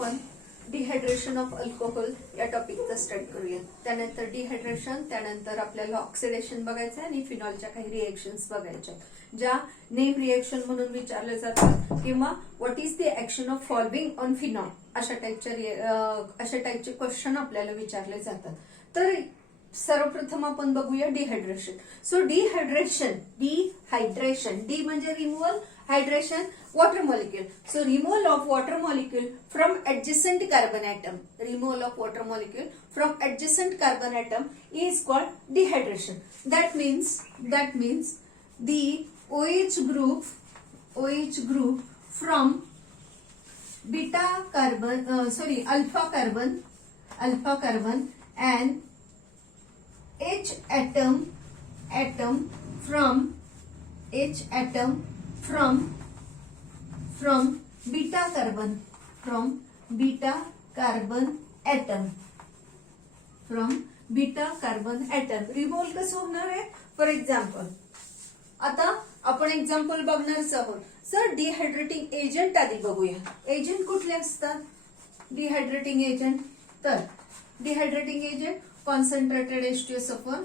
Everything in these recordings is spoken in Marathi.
आपण डिहायड्रेशन ऑफ अल्कोहोल या टॉपिकचा स्टार्ट करूया. त्यानंतर डिहायड्रेशन, त्यानंतर आपल्याला ऑक्सिडेशन बघायचं आणि फिनॉलच्या काही रिएक्शन्स बघायच्या ज्या नेम रिएक्शन म्हणून विचारले जातात किंवा what is the action of following on phenol अशा टाईपचे क्वेश्चन आपल्याला विचारले जातात. तर सर्वप्रथम आपण बघूया डिहायड्रेशन. सो डिहायड्रेशन डी म्हणजे removal, hydration water molecule. So removal of water molecule from adjacent carbon atom. Removal of water molecule from adjacent carbon atom is called dehydration. That means the OH group from beta carbon alpha carbon and H atom from beta carbon atom removal कसं होणार आहे. फॉर एक्झाम्पल आता आपण एक्झाम्पल बघणारच आहोत. सर डिहायड्रेटिंग एजंट आधी बघूया. एजंट कुठले असतात डिहायड्रेटिंग एजंट? तर dehydrating agent concentrated H2SO4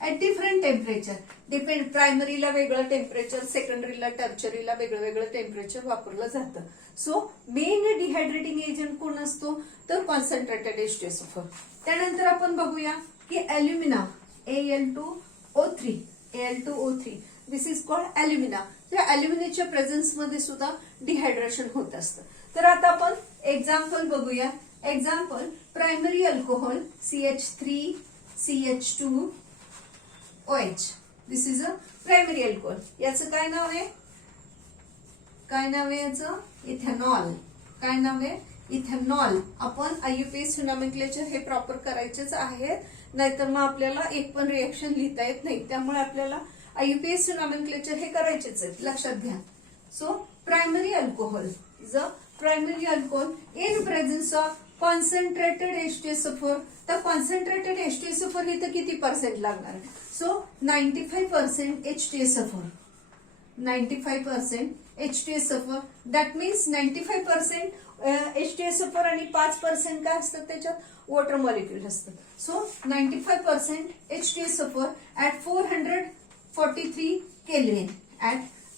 at different temperature. Depend प्रायमरीला वेगळं टेम्परेचर, सेकंडरीला टर्चरीला वेगळं टेम्परेचर वापरलं जातं. सो मेन डिहायड्रेटिंग एजंट कोण असतो तर कॉन्सन्ट्रेटेड H2SO4. त्यानंतर आपण बघूया की अल्युमिना Al2O3 दिस इज कॉल्ड अल्युमिना. त्या अल्युमिनाच्या प्रेझेन्स मध्ये सुद्धा डिहायड्रेशन होत असतं. तर आता आपण एक्झाम्पल बघूया. Example primary alcohol CH3CH2OH. This is a primary alcohol. याचं काय नाव आहे याचं? इथेनॉल. काय नाव आहे? इथेनॉल. आपण IUPAC नॉमेनक्लेचर हे प्रॉपर करायचेच आहेत, नाहीतर मग आपल्याला एक पण रिएक्शन लिहिता येत नाही. त्यामुळे आपल्याला IUPAC नॉमेनक्लेचर हे करायचेच आहेत, लक्षात घ्या. So primary alcohol is a primary alcohol in presence of concentrated H2SO4. तर कॉन्सन्ट्रेटेड H2SO4 इथं किती पर्सेंट लागणार? So 95% H2SO4. 95% H2SO4. That means 95% H2SO4 आणि 5% काय असतात त्याच्यात? वॉटर मॉलिक्यूल असतात. So 95% H2SO4 at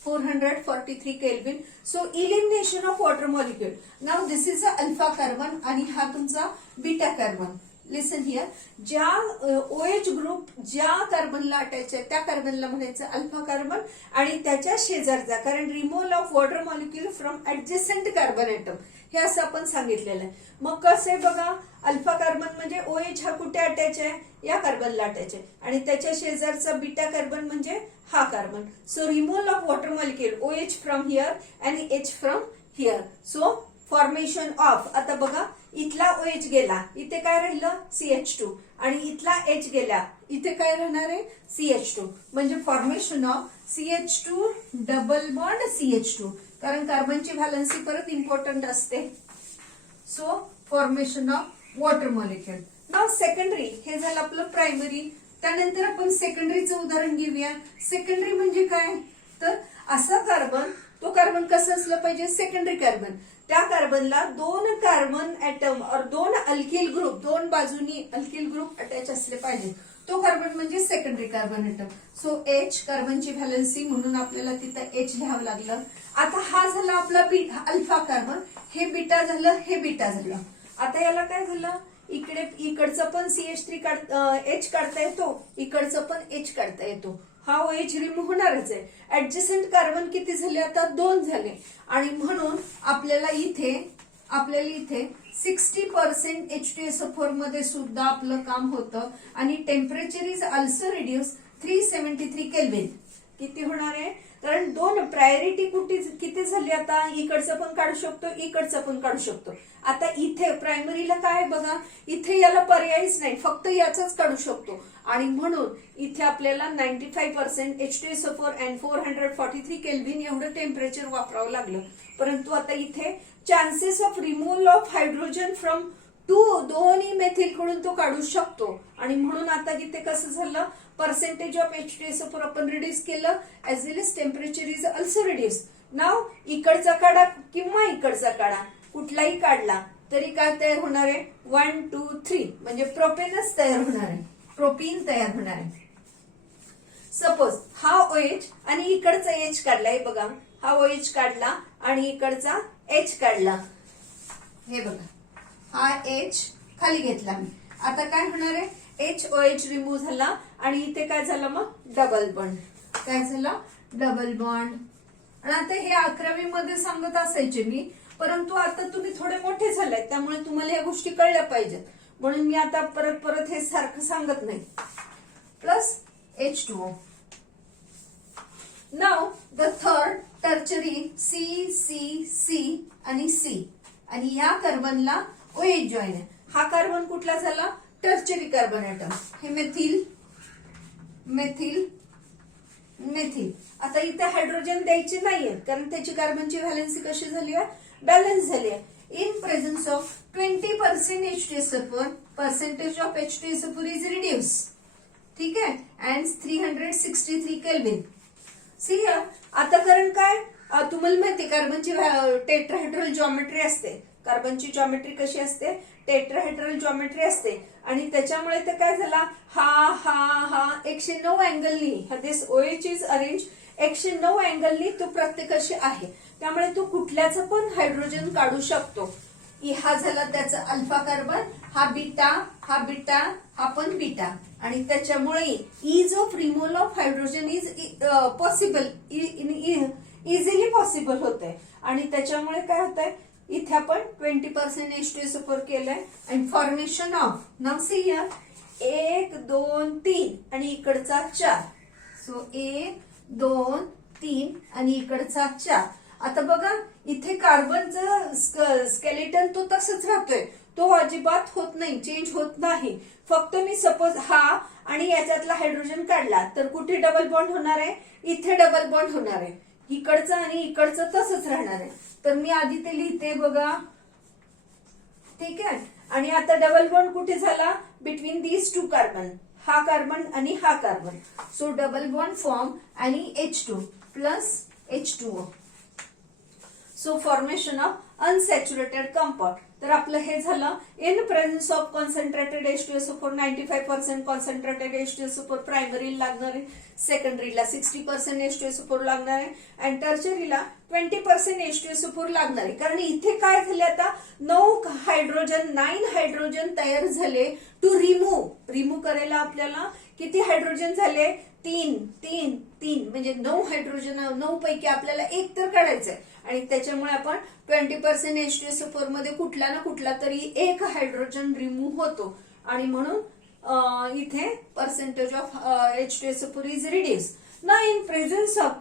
443 kelvin. So elimination of water molecule. Now this is a alpha carbon आणि हा तुमचा बीटा कार्बन. Listen here. ज्या OH ग्रुप ज्या कार्बनला अटॅच आहे त्या कार्बनला म्हणायचं अल्फा कार्बन आणि त्याच्या शेजारचा, कारण removal of water molecule from adjacent carbon atom हे असं आपण सांगितलेलं आहे. मग कसं आहे बघा, अल्फा कार्बन म्हणजे OH हा कुठे अटॅच आहे? या कार्बनला अटॅच आहे आणि त्याच्या शेजारचा बीटा कार्बन म्हणजे हा carbon. So removal of water molecule OH from here आणि H from here. So formation of, आता बघा इथला OH गेला, इथे काय राहिलं? CH2 आणि इथला H गेला, इथे काय राहणार आहे? CH2. म्हणजे formation of CH2 double bond CH2, कारण कार्बनची व्हॅलन्सी परत इम्पॉर्टंट असते. So formation of water molecule. Now secondary हे झालं आपलं प्रायमरी. त्यानंतर आपण सेकंडरीचं उदाहरण घेऊया. सेकंडरी म्हणजे काय? तर असा कार्बन, तो कार्बन कसं असलं पाहिजे? Secondary carbon. त्या कार्बनला दोन कार्बन ऍटम और दोन अल्किल ग्रुप, दोन बाजूनी अल्किल ग्रुप अटॅच असले पाहिजे. तो कार्बन म्हणजे secondary carbon atom. So H कार्बनची व्हॅलन्सी म्हणून आपल्याला तिथं H लिहावं लागलं. आता हा झाला आपला अल्फा कार्बन, हे बीटा झालं, हे बीटा झालं. आता याला काय झालं? इकडचं पण CH3 H काढता येतो, इकडचं पण H काढता येतो. हा OH रिमूव्ह होणारच आहे. ऍडजस्टंट कार्बन किती झाले? आता 2 झाले आणि म्हणून आपल्याला इथे 60% H2SO4 मध्ये सुद्धा आपलं काम होतं आणि temperature is also reduce 373 kelvin. किती होणार आहे? कारण दोन प्रायोरिटी किती झाली? आता इकडचं पण काढू शकतो, इकडचं पण काढू शकतो. आता इथे प्रायमरीला काय बघा, इथे याला पर्यायच नाही, फक्त याचाच काढू शकतो आणि म्हणून इथे आपल्याला 95% H2SO4 अँड 443 केल्विन एवढं टेम्परेचर वापरावं लागलं. परंतु आता इथे chances of removal of hydrogen from दोन्ही मेथिल कडून तो काढू शकतो आणि म्हणून आता इथे कसं झालं? percentage of H2SO4 आपण रिड्यूस केलं, as well as temperature is also reduced. नाव इकडचा काढा किंवा इकडचा काढा, कुठलाही काढला तरी काय तयार होणार आहे 1 2 3 म्हणजे प्रोपेनच तयार होणार आहे, प्रोपीन तयार होणार आहे. सपोज हा OH आणि इकडचा H काढलाय बघा, हा OH काढला आणि इकडचा H काढला, हे बघा हा H खाली घेतला मी. आता काय होणार आहे HOH रिमूव्ह झाला आणि इथे काय झालं मग डबल बॉन्ड, काय झालं डबल बॉन्ड. आणि आता हे 11वी मध्ये सांगत असायचे मी, परंतु आता तुम्ही थोडे मोठे झालात त्यामुळे तुम्हाला या गोष्टी कळल्या पाहिजेत म्हणून मी आता परत परत हे सारखं सांगत नाही. Plus H2O. Now the third tertiary C आणि C आणि या कार्बनला OH जॉईन आहे. हा कार्बन कुठला झाला टर्चरी कार्बन ऍटम. हे मेथिल मेथिल मेथिल. आता इथे हायड्रोजन द्यायचे नाहीये कारण त्याची कार्बनची व्हॅलेन्सी कशी झाली आहे बॅलन्स झाली आहे. In presence of 20% H2SO4 percentage of H2SO4 is reduced. ठीक आहे and 363 केल्विन. सी आता कारण काय तुम्हाला माहिती कार्बनची टेट्राहेड्रल जॉमेट्री असते. कार्बनची जॉमेट्री कशी असते टेट्राहेड्रल जॉमेट्री असते आणि त्याच्यामुळे ते काय झाला हा हा हा 109 अँगलनी दिस OH इज अरेंज 109 अँगलनी तो प्रत्येकाशी आहे. त्यामुळे तो कुठल्याचं पण हायड्रोजन काढू शकतो. हा झाला त्याचा अल्फा कार्बन, हा बीटा हा पण बीटा आणि त्याच्यामुळे is of removal of hydrogen is possible easily possible होत आहे. आणि त्याच्यामुळे काय होत आहे इथे आपण 20% H2SO4 केलंय आणि formation of now see here 1 2 3 आणि इकडचा 4. सो 1 2 3 आणि इकडचा 4. आता बघा इथे कार्बनचं स्केलेटन तो तसंच राहतोय, तो अजिबात होत नाही, चेंज होत नाही. फक्त मी सपोज हा आणि याच्यातला हायड्रोजन काढला तर कुठे डबल बॉन्ड होणार आहे इथे डबल बॉन्ड होणार आहे. इकडचं आणि इकडचं तसंच राहणार आहे. तर मी आधी ते लिहिते बघा, ठीक आहे. आणि आता डबल बॉन्ड कुठे झाला बिटवीन दीज टू कार्बन, हा कार्बन आणि हा carbon. So double bond form आणि H2 plus H2O. So formation of unsaturated compound. तर आपलं हे झालं in presence of concentrated H2SO4 95% concentrated H2SO4 प्रायमरीला लागणार आहे, सेकंडरीला 60% H2SO4 लागणार आहे आणि टर्चरीला 20% H2SO4 लागणार आहे. कारण इथे काय झाले आता 9 हायड्रोजन तयार झाले टू रिमूव्ह करायला आपल्याला किती हायड्रोजन झाले 3 म्हणजे 9 हायड्रोजन, 9 पैकी आपल्याला एक तर काढायचंय आणि त्याच्यामुळे आपण 20% H2SO4 मध्ये कुठला ना कुठला तरी एक हायड्रोजन रिमूव्ह होतो आणि म्हणून इथे percentage of H2SO4 is reduce. ना इन प्रेझेन्स ऑफ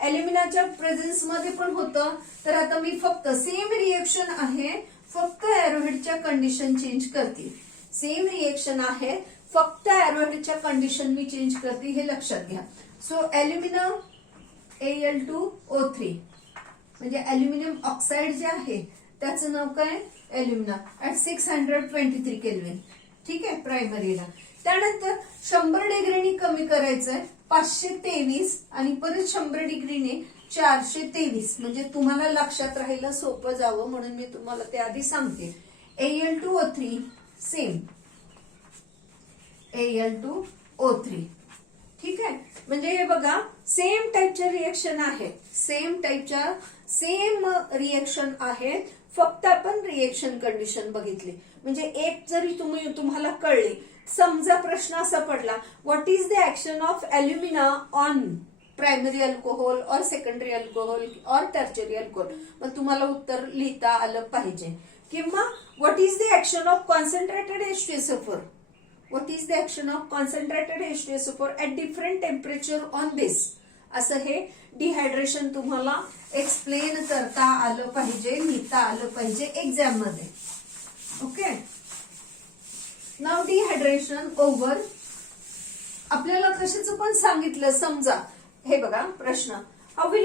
ॲल्युमिनाच्या प्रेझेन्स मध्ये पण होतं. तर आता मी फक्त सेम रिएक्शन आहे, फक्त एरोहेडच्या कंडिशन चेंज करते. सेम रिएक्शन आहे, फक्त एरोहेडच्या कंडिशन मी चेंज करते, हे लक्षात घ्या. सो ॲल्युमिना Al2O3 म्हणजे अल्युमिनियम ऑक्साइड जे आहे त्याचं नाव काय ॲल्युमिना ऍट 623 केल्विन. ठीक आहे प्रायमरीला. त्यानंतर 100 डिग्रीनी कमी करायचंय 523 आणि परत 100 डिग्रीने 423 म्हणजे तुम्हाला लक्षात राहायला सोपं जावं म्हणून मी तुम्हाला ते आधी सांगते. Al2O3 same Al2O3. ठीक आहे म्हणजे हे बघा सेम टाईपच्या रिएक्शन आहेत, सेम रिएक्शन आहेत, फक्त आपण रिएक्शन कंडिशन बघितली. म्हणजे एक जरी तुम्हाला कळली, समजा प्रश्न असा पडला what is the action of ॲल्युमिना on primary alcohol और सेकंडरी अल्कोहोल और टर्चरी अल्कोहोल, मग तुम्हाला उत्तर लिहिता आलं पाहिजे. किंवा what is the action of concentrated H2SO4, what is the action of concentrated H2SO4 at different temperature on this. असं हे डिहायड्रेशन तुम्हाला एक्सप्लेन करता आलं पाहिजे, लिहिता आलं पाहिजे एक्झाम मध्ये. ओके नाव डिहायड्रेशन ओव्हर. आपल्याला कशाचं पण सांगितलं समजा, हे बघा प्रश्न how will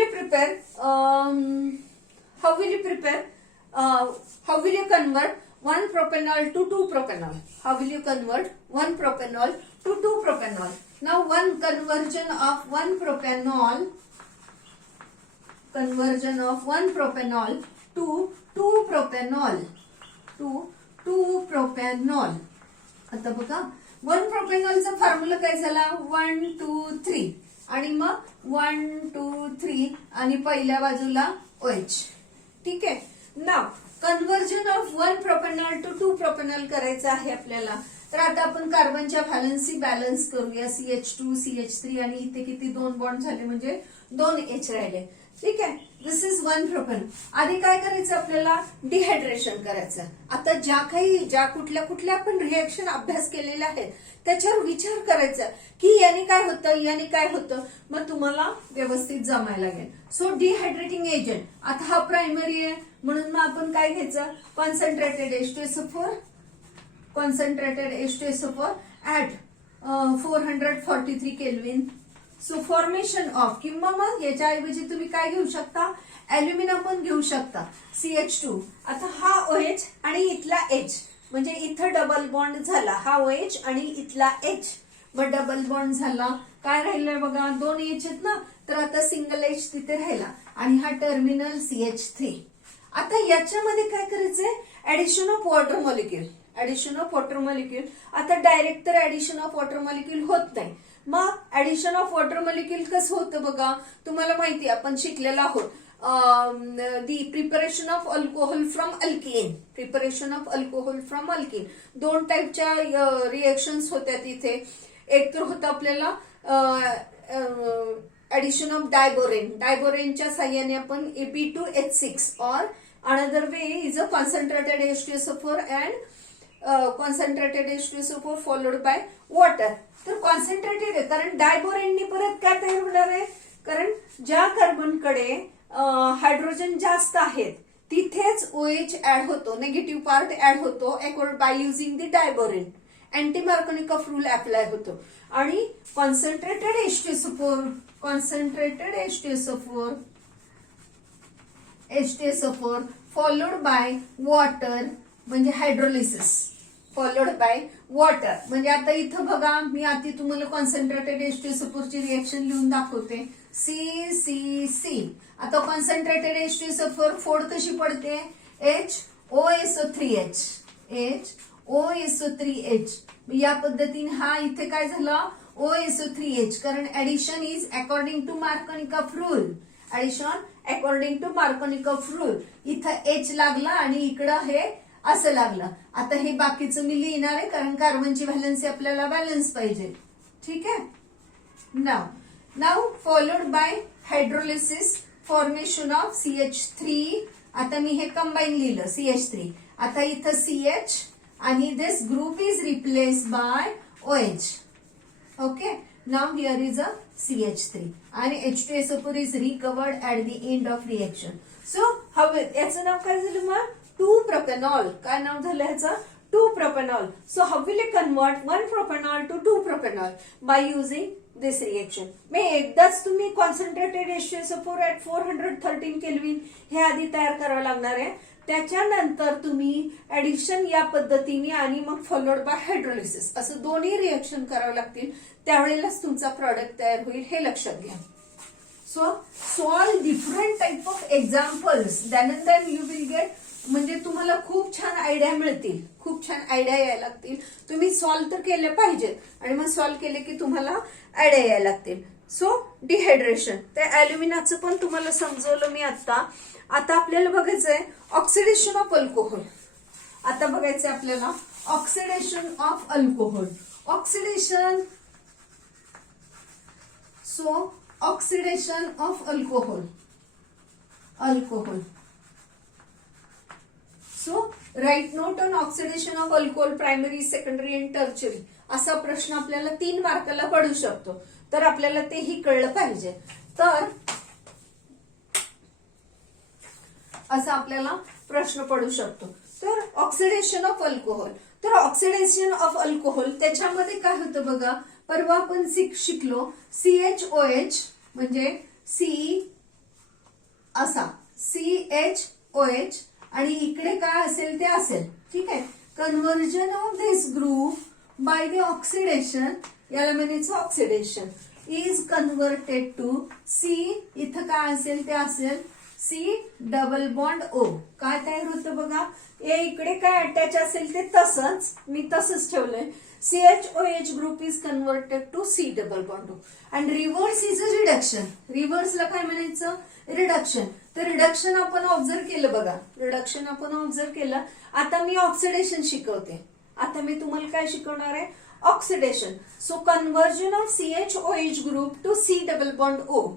you convert 1 propanol to 2 propanol. How will you convert 1 propanol to 2 propanol? Now one conversion of 1 propanol conversion of 1 propanol to 2 propanol to 2 propanol. आता बघा 1 प्रोपेनॉलचा फॉर्म्युला काय झाला 1 2 3 आणि मग 1 2 3 आणि पहिल्या बाजूला OH. ठीक आहे. Now conversion of 1 propanol to 2 propanol करायचं आहे आपल्याला. तर आता आपण कार्बनच्या व्हॅलन्सी बॅलन्स करूया. CH2 CH3 आणि इथे किती 2 बॉन्ड झाले म्हणजे 2 H राहिले. ठीक आहे. दिस इज 1 प्रोपेनॉल. आधी काय करायचं आपल्याला डिहायड्रेशन करायचं. आता ज्या कुठल्या आपण रिएक्शन अभ्यास केलेल्या आहेत त्याच्यावर विचार करायचा की याने काय होतं याने काय होतं मग तुम्हाला व्यवस्थित जमायला लागेल. सो डिहायड्रेटिंग एजंट आता हा प्रायमरी आहे म्हणून मग आपण काय घ्यायचं concentrated H2SO4 concentrated H2SO4 at 443 Kelvin. So formation of किंवा मग याच्याऐवजी तुम्ही काय घेऊ शकता अल्युमिनियम पण घेऊ शकता CH2. आता हा OH आणि इथला H म्हणजे इथं डबल बॉन्ड झाला हा OH आणि इथला H मग डबल बॉन्ड झाला. काय राहिलंय बघा 2 H आहेत ना तर आता सिंगल H तिथे राहिला आणि हा टर्मिनल CH3. आता याच्यामध्ये काय करायचंय addition of water molecule. Addition of water molecule आता डायरेक्ट तर ऍडिशन ऑफ वॉटर मॉलिक्यूल होत नाही. मग ऍडिशन ऑफ वॉटर मॉलिक्यूल कसं होतं बघा तुम्हाला माहिती आपण शिकलेलो आहोत. The preparation of alcohol from alkane. Preparation of alcohol from alkane 2 टाईपच्या रिएक्शन्स होत्या तिथे. एक तर होतं आपल्याला ऍडिशन ऑफ डायबोरेन. डायबोरेनच्या साह्याने आपण AB2H6 और another way is a concentrated H2SO4 and concentrated H2SO4 followed by water. तर कॉन्सन्ट्रेटेड आहे कारण डायबोरेननी परत काय तयार होणार आहे कारण ज्या कार्बनकडे हायड्रोजन जास्त आहेत तिथेच OH ऍड होतो निगेटिव्ह पार्ट ऍड होतो accord bye using the diborane. Anti Markovnikov rule apply होतो आणि concentrated H2SO4 followed by water म्हणजे हायड्रोलिसिस फॉलोड बाय वॉटर. म्हणजे आता इथं बघा मी आधी तुम्हाला कॉन्सन्ट्रेटेड H2SO4 ची रिएक्शन लिहून दाखवते CCC. आता कॉन्सन्ट्रेटेड H2SO4 फोड कशी पडते HOSO3H HOSO3H. या पद्धतीने हा इथे काय झालं OSO3H कारण addition is according to Markovnikov rule. Addition according to Markovnikov rule. इथं H लागला आणि इकडं हे असं लागलं. आता हे बाकीचं मी लिहिणार आहे कारण कार्बनची व्हॅलन्सी आपल्याला बॅलन्स पाहिजे. ठीक आहे. Now followed by hydrolysis formation of CH3. आता मी हे कंबाईन लिहिलं CH3. आता इथं CH आणि this group is replace by OH. Okay. Now here is a CH3 आणि H2SO4 is recovered at the end of reaction. So याचं नाव काय झालं मग 2 प्रोपेनॉल. काय नाव झालं ह्याचं 2 propanol. So how will you convert 1 propanol to 2 propanol by using this reaction. मी एकदाच तुम्ही कॉन्सन्ट्रेटेड H2SO4 ऍट 413 केल्विन हे आधी तयार करावं लागणार आहे. त्याच्यानंतर तुम्ही ऍडिशन या पद्धतीने आणि मग फॉलोड बाय हायड्रोलिसिस असं दोन्ही रिएक्शन करावं लागतील. त्यावेळेलाच तुमचा प्रॉडक्ट तयार होईल हे लक्षात घ्या. So solve different type of examples then you will get म्हणजे तुम्हाला खूप छान आयडिया मिळतील. खूप छान आयडिया यायला लागतील. तुम्ही सॉल्व तर केले पाहिजेत आणि मग सॉल्व केले की तुम्हाला आयडिया यायला लागतील. सो डिहायड्रेशन ते अल्युमिनाचं पण तुम्हाला समजवलं मी आता. आता आपल्याला बघायचंय ऑक्सिडेशन ऑफ अल्कोहोल. आता बघायचंय आपल्याला oxidation of alcohol. Oxidation so oxidation of alcohol. So write note on oxidation of alcohol primary secondary and tertiary. असा प्रश्न आपल्याला 3 मार्काला पडू शकतो तर आपल्याला तेही कळलं पाहिजे. तर असा आपल्याला प्रश्न पडू शकतो. तर ऑक्सिडेशन ऑफ अल्कोहोल. तर ऑक्सिडेशन ऑफ अल्कोहोल त्याच्यामध्ये काय होतं बघा परवा आपण शिकलो CHOH म्हणजे C असा CHOH आणि इकडे काय असेल ते असेल. ठीक आहे. Conversion of this group by the oxidation याला म्हणायचं oxidation. Is converted to C, इथं काय असेल ते असेल सी डबल बॉन्ड ओ. काय तयार होतं बघा, ए इकडे काय अटॅच असेल ते तसंच मी तसंच ठेवलंय. CHOH group is converted to C double bond O. And reverse is a reduction. रिव्हर्सला काय म्हणायचं, रिडक्शन. तर रिडक्शन आपण ऑब्झर्व केलं बघा, रिडक्शन आपण ऑब्झर्व केलं. आता मी ऑक्सिडेशन शिकवते. आता मी तुम्हाला काय शिकवणार आहे, oxidation. So conversion of CHOH group to C double bond O.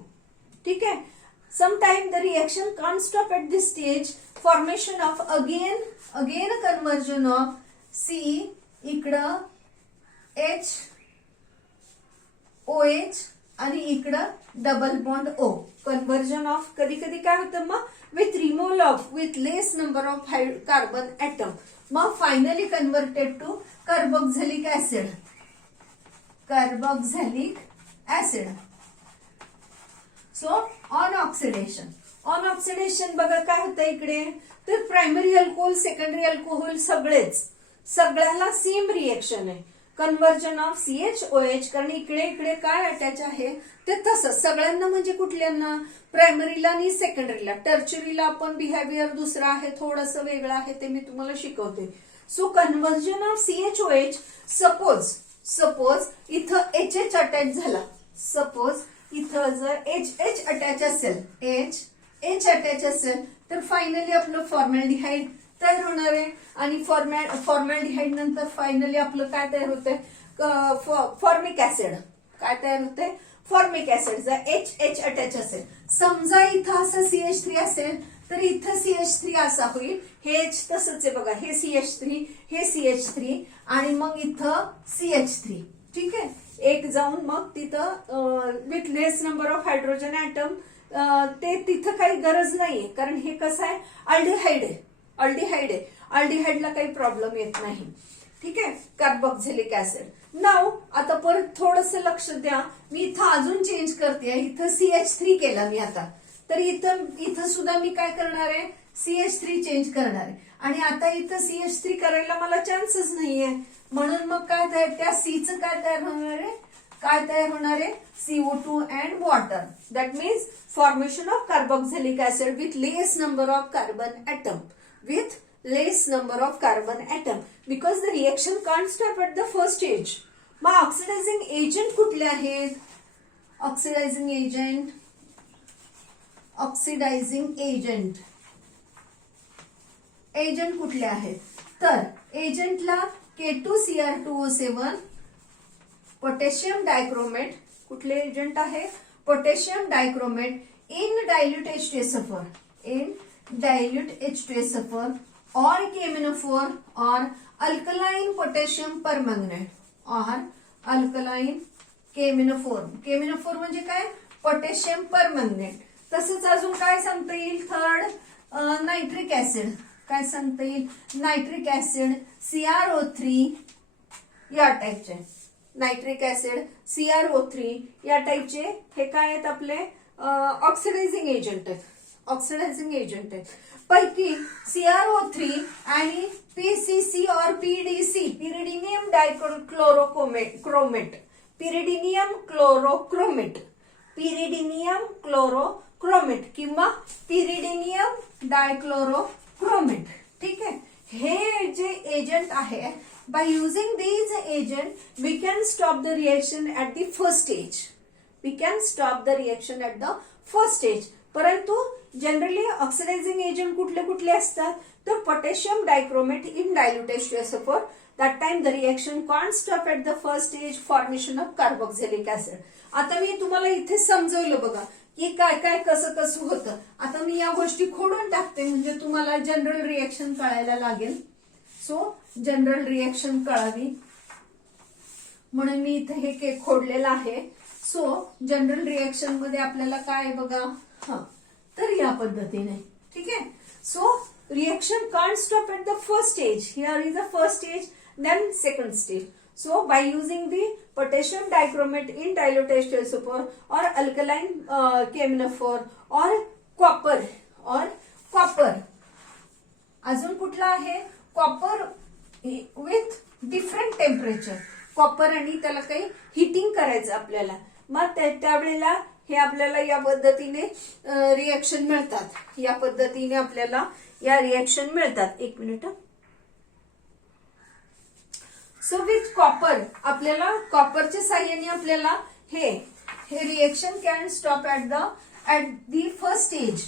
ठीक आहे. Sometimes the reaction can't stop at this stage. Formation of again conversion of C इकडं H OH आणि इकडं double bond O. Conversion of कधी कधी काय होतं मग with removal of with less number of carbon atom. मग finally converted to carboxylic acid. Carboxylic acid. So on oxidation बघा काय होतं इकडे, तर प्रायमरी अल्कोहोल सेकंडरी अल्कोहोल सगळ्याला सेम रिएक्शन आहे. कन्वर्जन ऑफ CHOH, कारण इकडे इकडे काय अटॅच आहे ते तसंच सगळ्यांना, म्हणजे कुठल्यांना, प्रायमरीला आणि सेकंडरीला. टर्चरीला आपण बिहेवियर दुसरा आहे, थोडंसं वेगळं आहे, ते मी तुम्हाला शिकवते. So conversion of CHOH, suppose इथं HH अटॅच झाला, सपोज इथं जर HH अटॅच असेल, H अटॅच असेल, तर फायनली आपलं फॉर्मॅल्डिहाइड तयार होणार आहे. आणि फॉर्मॅल्डिहाइड नंतर फायनली आपलं काय तयार होतंय, फॉर्मिक ऍसिड. काय तयार होतंय, फॉर्मिक ऍसिड. जर HH अटॅच असेल, समजा इथं असं CH3 असेल, तर इथं CH3 असा होईल. हे H तसंच आहे बघा, हे CH3, हे CH3 आणि मग इथं CH3. ठीक आहे. एक जाऊन मग तिथं with less number of hydrogen atom, ते तिथं काही गरज नाहीये, कारण हे कसं आहे, अल्डिहाइड आहे. अल्डिहाइडला काही प्रॉब्लेम येत नाही. ठीक आहे. Carboxylic acid. नाव आता परत थोडस लक्ष द्या, मी इथं अजून चेंज करते. इथं CH3 केला मी आता, तर इथं सुद्धा मी काय करणार आहे, CH3 चेंज करणार आहे. आणि आता इथं CH3 करायला मला चान्सच नाहीये, म्हणून मग काय तयार, त्या सीचं काय तयार होणार आहे, CO2 and water. That means formation of carboxylic acid with less number of carbon atom. With less number of carbon atom, because the reaction can't stop at the first stage. मग ऑक्सिडायझिंग एजंट कुठले आहेत, ऑक्सिडायझिंग एजंट कुठले आहेत, तर एजंटला K2Cr2O7, पोटॅशियम डायक्रोमेट. कुठले एजंट आहे, potassium dichromate in dilute H2SO4, in dilute H2SO4 or KMnO4 or alkaline potassium permanganate or alkaline KMnO4. KMnO4 म्हणजे काय, पोटॅशियम परमंगनेट. तसंच अजून काय सांगता येईल, थर्ड नायट्रिक ऍसिड. काय सांगता येईल, नायट्रिक ऍसिड CrO3 या टाईपचे. नायट्रिक ऍसिड CrO3 या टाईपचे हे काय आहेत, आपले ऑक्सिडायझिंग एजंट आहेत. पैकी CrO3 आणि PCC और PDC, पिरिडिनियम क्लोरोक्रोमेट किंवा पिरिडिनियम डायक्लोरोक्रोमेट. ठीक आहे. हे जे एजंट आहे, by using these agent we can stop the reaction at the first stage. परंतु जनरली ऑक्सिडायझिंग एजंट कुठले कुठले असतात, तर potassium dichromate in dilute H2SO4. That time the reaction can't stop at the first stage, formation of carboxylic acid. आता मी तुम्हाला इथे समजवलं बघा की काय काय कसं होतं. आता मी या गोष्टी खोडून टाकते, म्हणजे तुम्हाला जनरल रिएक्शन कळायला लागेल. सो जनरल रिएक्शन कळावी म्हणून मी इथे हे खोडलेलं आहे. सो जनरल रिएक्शन मध्ये आपल्याला काय बघा, तर या पद्धतीने. ठीक आहे. So reaction can't stop at the first stage. Here is the first stage, then second stage. So by using the potassium dichromate in dilute H2SO4 or alkaline KMnO4 or copper. अजून कुठला आहे, copper with different temperature. Copper आणि त्याला काही हिटिंग करायचं आपल्याला. मग त्यावेळेला हे आपल्याला या पद्धतीने रिएक्शन मिळतात, या पद्धतीने आपल्याला या रिएक्शन मिळतात. एक मिनिट. सो विथ कॉपर आपल्याला कॉपरच्या साह्याने आपल्याला हे reaction can stop at the first stage,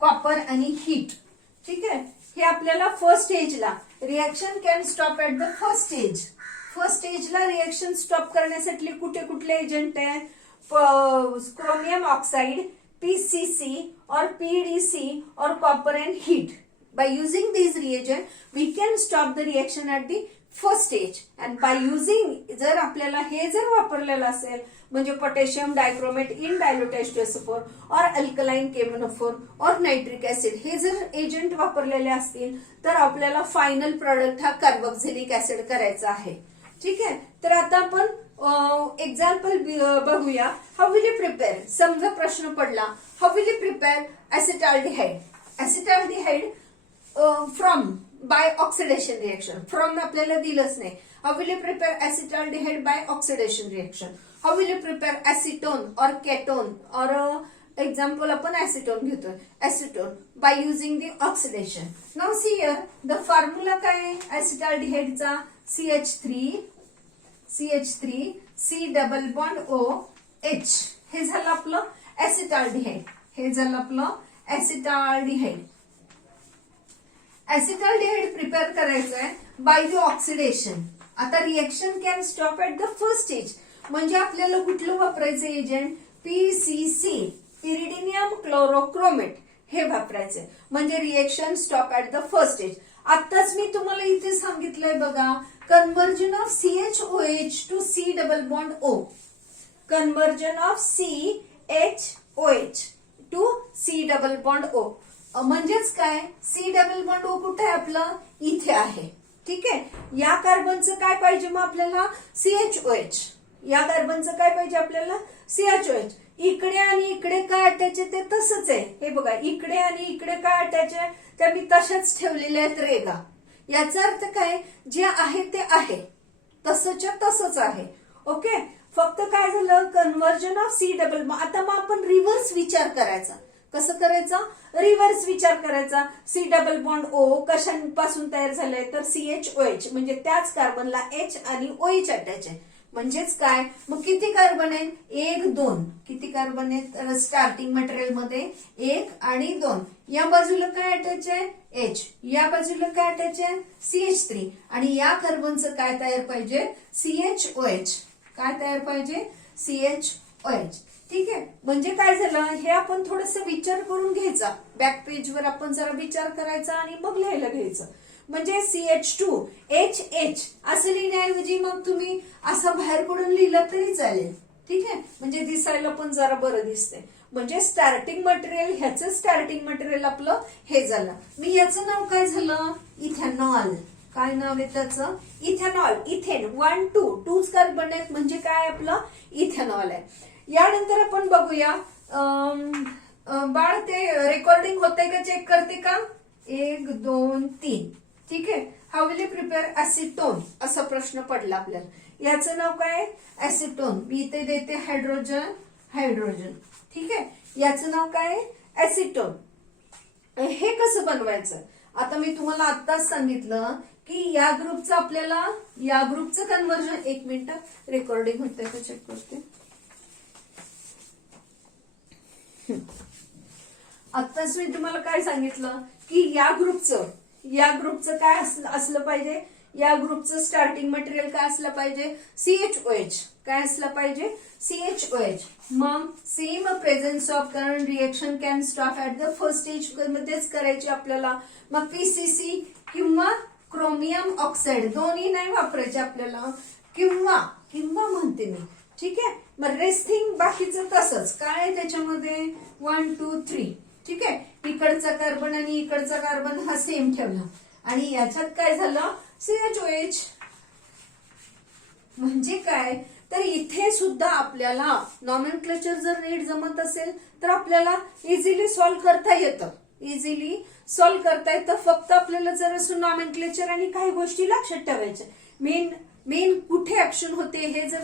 copper आणि हीट. ठीक आहे, हे आपल्याला फर्स्ट स्टेजला reaction can stop at the first stage. First स्टेजला रिएक्शन स्टॉप करण्यासाठी कुठे कुठले एजंट आहे? क्रोमियम ऑक्साइड, PCC और PDC और copper and heat. By using these reagent, we can stop the reaction at the first stage. And by using, जर आपल्याला हे जर वापरलेलं असेल म्हणजे potassium dichromate in dilute H2SO4 और अल्कलाइन KMNO4 और नायट्रिक ऍसिड हे जर एजंट वापरलेले असतील तर आपल्याला फायनल प्रोडक्ट हा कार्बोक्सिलिक ऍसिड करायचा आहे. ठीक आहे, तर आता आपण एक्झाम्पल बघूया. How will you prepare? समजा प्रश्न पडला, how will you prepare acetaldehyde? Acetaldehyde from by oxidation reaction. From आपल्याला दिलंच नाही. How will you prepare acetaldehyde by oxidation reaction? How will you prepare acetone और केटोन और एक्झाम्पल आपण ऍसिटोन घेतोय, acetone by using the oxidation. Now see here the formula काय आहे ऍसिटाल्डिहाइडचा? CH3 C double bond OH. हे झालं आपलं ऍसिटाल्डिहाइड. हे झालं आपलं ऍसिटाल्डिहाइड. ऍसिटाल्डिहाइड प्रिपेअर करायचं आहे बाय द ऑक्सिडेशन. आता reaction can stop at the first stage म्हणजे आपल्याला कुठलं वापरायचं एजंट? PCC, इरिडिनियम क्लोरोक्रोमेट हे वापरायचंय म्हणजे reaction stop at the first stage. आताच मी तुम्हाला इथे सांगितलंय बघा, conversion of CHOH to C double bond O. Conversion of CHOH to C double bond O म्हणजेच काय? C डबल बॉन्ड O कुठे आहे आपलं? इथे आहे. ठीक आहे, या कार्बनचं काय पाहिजे मग आपल्याला? CHOH. या कार्बनचं काय पाहिजे आपल्याला? CHOH. इकडे आणि इकडे काय अटॅच आहे ते तसंच आहे. हे बघा, इकडे आणि इकडे काय अटॅच आहे त्या मी तशाच ठेवलेल्या आहेत रेगा. याचा अर्थ काय? जे आहे ते आहे, तसंच्या तसंच आहे. ओके, फक्त काय झालं? Conversion of C double. आता मग आपण रिव्हर्स विचार करायचा. कसं करायचा? रिव्हर्स विचार करायचा. C डबल बॉन्ड O कशापासून तयार झालंय? तर CHOH म्हणजे त्याच कार्बनला H आणि OH अटॅच आहे. म्हणजेच काय? मग किती कार्बन आहेत? 1, 2. किती कार्बन आहेत स्टार्टिंग मटेरियल मध्ये? 1 आणि 2. या बाजूला काय अटॅच आहे? H. या बाजूला काय अटॅच आहे? CH3. आणि या कार्बनचं काय तयार पाहिजे? CHOH. काय तयार पाहिजे? CHOH. ठीक आहे, म्हणजे काय झालं? हे आपण थोडस विचार करून घ्यायचा. बॅक पेजवर आपण जरा विचार करायचा आणि मग लिहायला घ्यायचं. म्हणजे CH2HH असं लिहिण्याऐवजी मग तुम्ही असं बाहेर पडून लिहिलं तरी चालेल. ठीक आहे, म्हणजे दिसायला पण जरा बरं दिसते. म्हणजे स्टार्टिंग मटेरियल, ह्याचं स्टार्टिंग मटेरियल आपलं हे झालं. मी याचं नाव काय झालं? इथेनॉल. काय नाव आहे त्याचं? इथेनॉल. इथेन 1, 2 कार्बन आहेत म्हणजे काय आपलं? इथेनॉल आहे. यानंतर आपण बघूया, बाळ ते रेकॉर्डिंग होतंय का चेक करते का? 1, 2, 3. ठीक आहे, हाऊ विल यू प्रिपेअर ऍसिटोन असा प्रश्न पडला आपल्याला. याचं नाव काय? ऍसिटोन. मी इथे देते हायड्रोजन. ठीक आहे, याचं नाव काय? ऍसिटोन. हे कसं बनवायचं? आता मी तुम्हाला आत्ताच सांगितलं की या ग्रुपचं आपल्याला, या ग्रुपचं कन्वर्जन. 1 मिनिट, रेकॉर्डिंग होतंय का चेक करते. आत्ताच मी तुम्हाला काय सांगितलं की या ग्रुपचं काय असलं पाहिजे? या ग्रुपचं स्टार्टिंग मटेरियल काय असलं पाहिजे? CHOH. काय असलं पाहिजे? CHOH. मग same presence of current reaction can stop at the first stage मध्येच करायची आपल्याला. मग PCC किंवा क्रोमियम ऑक्साइड दोन्ही नाही वापरायचे आपल्याला. किंवा म्हणते मी. ठीक आहे, मग रेस्टिंग बाकीचं तसंच. काय त्याच्यामध्ये? 1, 2, 3. ठीक आहे, इकडचा कार्बन आणि इकडचा कार्बन हा सेम ठेवला आणि याच्यात काय झालं? CHOH. म्हणजे काय? तर इथे सुद्धा आपल्याला नॉमेनक्लेचर जर नीट जमत असेल तर आपल्याला इझिली सॉल्व्ह करता येतं. फक्त आपल्याला जर असं नॉमेनक्लेचर आणि काही गोष्टी लक्षात ठेवायच्या. मेन मेन कुठे ऍक्शन होते हे जर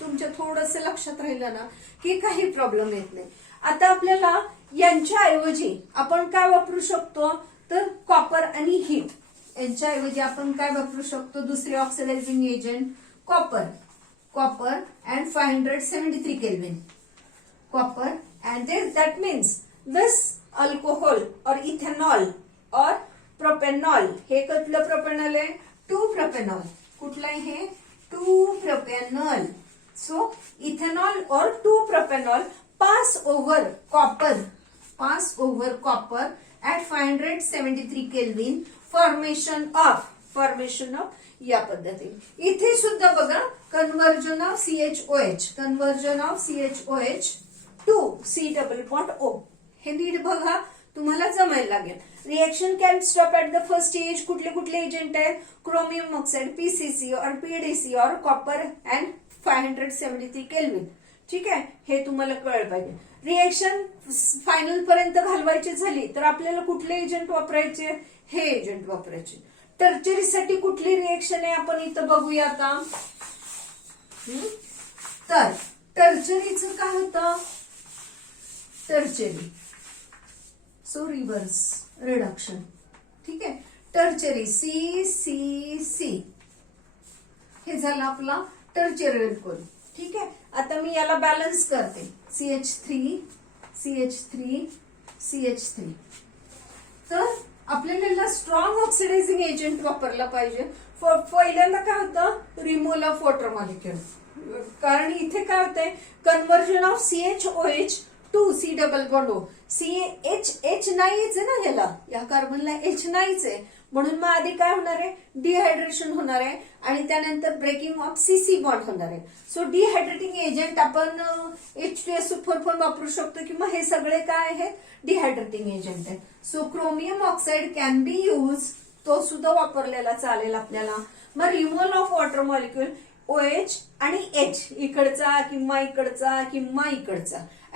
तुमच्या थोडंसं लक्षात राहिलं ना की काही प्रॉब्लेम येत नाही. आता आपल्याला यांच्या ऐवजी आपण काय वापरू शकतो तर कॉपर आणि हीट. यांच्या ऐवजी आपण काय वापरू शकतो दुसरे oxidizing agent copper and 573 Kelvin. Copper and that means this alcohol or ethanol or propanol. हे कुठलं प्रोपॅनॉल आहे 2-propanol. कुठलं आहे हे 2-propanol. So ethanol or 2-propanol pass over copper at 573 Kelvin formation of या पद्धतीने. इथे सुद्धा बघा conversion of CHOH to C double bond O. हे नीट बघा तुम्हाला जमायला लागेल. Reaction can stop at the first stage. कुठले कुठले एजंट आहेत क्रोमियम ऑक्साइड PCC और PDC और कॉपर अँड 573 केल्विन. ठीक आहे हे तुम्हाला कळलं पाहिजे. रिएक्शन फायनल पर्यंत घालवायची झाली तर आपल्याला कुठले एजंट वापरायचे हे एजंट वापरायचे. टर्चरीसाठी कुठली रिएक्शन आहे आपण इथं बघूया आता. तर टर्चरीचं काय होतं टर्चरी रिव्हर्स रिडक्शन. ठीक आहे टर्चरी CCC हे झालं आपला टर्चरी अल्कोहोल. ठीक आहे आता मी याला बॅलन्स करते CH3 तर आपल्याला स्ट्रॉंग ऑक्सिडायझिंग एजंट वापरला पाहिजे. पहिल्यांदा काय होतं रिमूव्हल ऑफ वॉटर मॉलिक्युल. कारण इथे काय होतंय conversion of CHOH to C double bond O. H नाहीच आहे ना ह्याला या कार्बनला H नाहीच आहे म्हणून मग आधी काय होणार आहे डिहायड्रेशन होणार आहे आणि त्यानंतर ब्रेकिंग ऑफ CC बॉन्ड होणार आहे. सो डिहायड्रेटिंग एजंट आपण H2SO4 पण वापरू शकतो किंवा हे सगळे काय आहेत डिहायड्रेटिंग एजंट आहेत. So chromium oxide can be use तो सुद्धा वापरलेला चालेल आपल्याला. मग removal of water molecule OH आणि H इकडचा किंवा इकडचा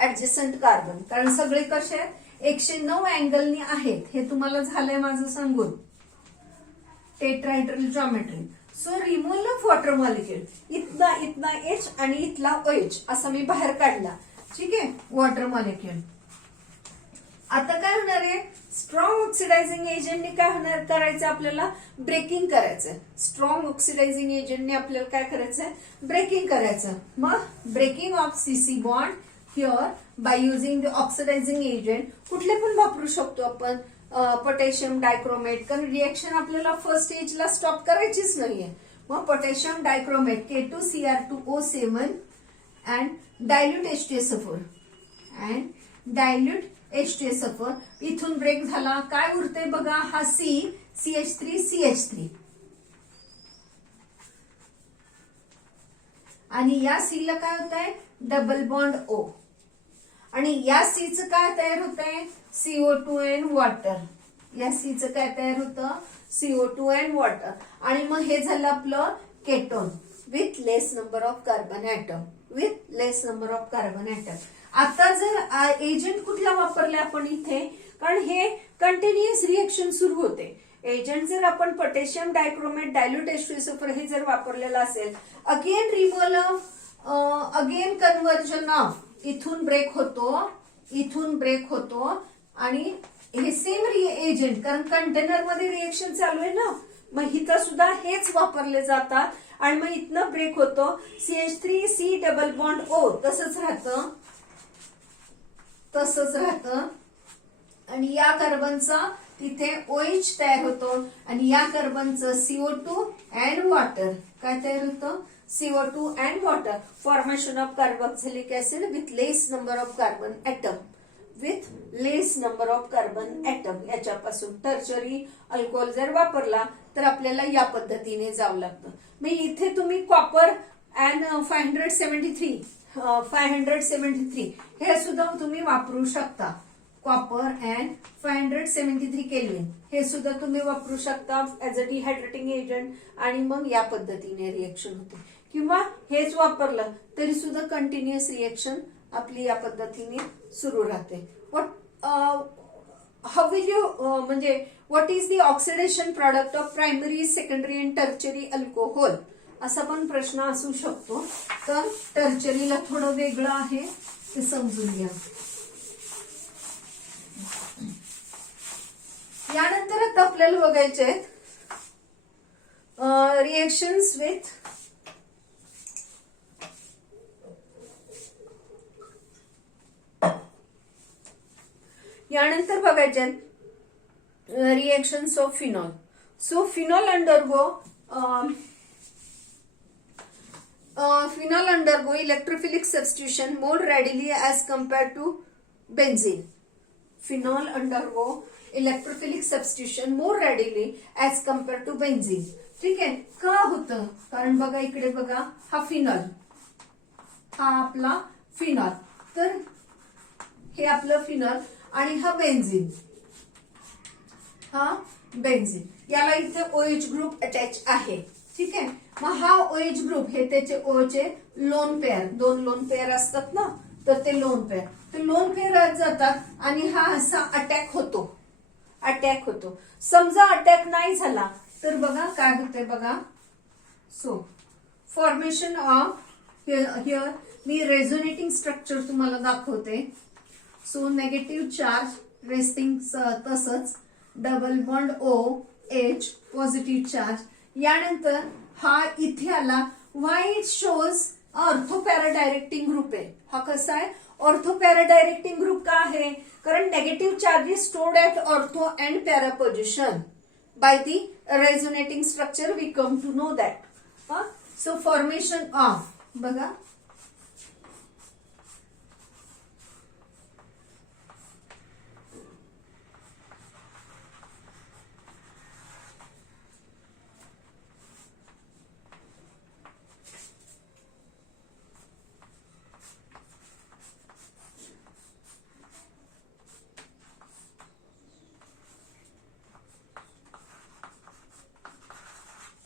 ऍडजस्टंट कार्बन. कारण सगळे कसे आहेत 109 अँगलनी आहेत हे तुम्हाला झालंय माझं सांगून tetrahedral geometry. So removal of water molecule इथला H आणि इथला OH असा मी बाहेर काढला. ठीक आहे वॉटर मॉलिक्युल. आता काय होणार आहे स्ट्रॉंग ऑक्सिडायझिंग एजंटने काय होणार करायचं आपल्याला ब्रेकिंग करायचं. स्ट्रॉंग ऑक्सिडायझिंग एजंटने आपल्याला काय करायचंय ब्रेकिंग करायचं. मग breaking of CC bond here by using the oxidising agent कुठले पण वापरू शकतो आपण. पोटॅशियम डायक्रोमेट कारण रिएक्शन आपल्याला फर्स्ट स्टेजला स्टॉप करायचीच नाहीये. मग potassium dichromate K2Cr2O7 and dilute H2SO4 इथून ब्रेक झाला. काय उरते बघा हा CH3 आणि या C ला काय होत आहे डबल बॉन्ड O आणि या C चं काय तयार होत आहे CO2 अँड वॉटर. या C चं काय तयार होतं CO2 अँड वॉटर आणि मग हे झालं आपलं ketone with less number of carbon atom. आता जर एजंट कुठला वापरला आपण इथे कारण हे कंटिन्युअस रिएक्शन सुरू होते. एजंट जर आपण पोटॅशियम डायक्रोमेट डायल्यूट H2SO4 हे जर वापरलेलं असेल again removal again conversion of इथून ब्रेक होतो आणि हे सेम एजंट कारण कंटेनर मध्ये रिएक्शन चालू आहे ना मग इथं सुद्धा हेच वापरले जातात आणि मग इथनं ब्रेक होतो CH3C डबल बॉन्ड O तसंच राहतं आणि या कार्बनचा तिथे OH तयार होतो आणि या कार्बनचं CO2 अँड वॉटर काय तयार होतं CO2 and water. Formation of carboxylic acid with less number of carbon atom. याच्यापासून टर्चरी अल्कोहोल जर वापरला तर आपल्याला या पद्धतीने जावं लागतं. मग इथे तुम्ही कॉपर अँड 573 हे सुद्धा तुम्ही वापरू शकता. कॉपर अँड 573 केल्विन हे सुद्धा तुम्ही वापरू शकता ऍज अ डिहायड्रेटिंग एजंट आणि मग या पद्धतीने रिएक्शन होते. किंवा हेच वापरलं तरी सुद्धा कंटिन्युअस रिएक्शन आपली या पद्धतीने सुरू राहते. हाऊ विल यू म्हणजे what is the oxidation product of primary secondary and tertiary alcohol. असा पण प्रश्न असू शकतो. तर टर्चरीला थोडं वेगळं आहे ते समजून घ्या. यानंतर आता आपल्याला बघायचे आहेत रिएक्शन्स विथ यानंतर बघायचे reactions of phenol. So phenol undergo electrophilic substitution more readily as compared to benzene. Phenol undergo electrophilic substitution more readily as compared to benzene. ठीक आहे. का होतं? कारण बघा इकडे बघा, हा फिनॉल, हा आपला फिनॉल, तर हे आपलं फिनॉल आणि हा बेन्झीन, हा बेन्झीन, याला इथे OH ग्रुप अटॅच आहे. ठीक आहे. मग हा OH ग्रुप हे त्याचे Oचे लोन पेअर, 2 लोन पेअर असतात ना, तर ते लोन पेअर, ते लोन पेअर जातात आणि हा असा अटॅक होतो. समजा अटॅक नाही झाला तर बघा काय होतंय बघा. सो फॉर्मेशन ऑफ हिअर मी रेझोनेटिंग स्ट्रक्चर तुम्हाला दाखवते. सो नेगेटिव्ह चार्ज रेस्टिंग, तसंच double bond OH positive charge. यानंतर हा इथे आला. Why it shows ortho para directing group आहे. हा कसा आहे? ऑर्थो पॅरा डायरेक्टिंग ग्रुप का आहे? कारण negative charge is stored at ortho and para position by the resonating structure. We come to know that. So formation of बघा,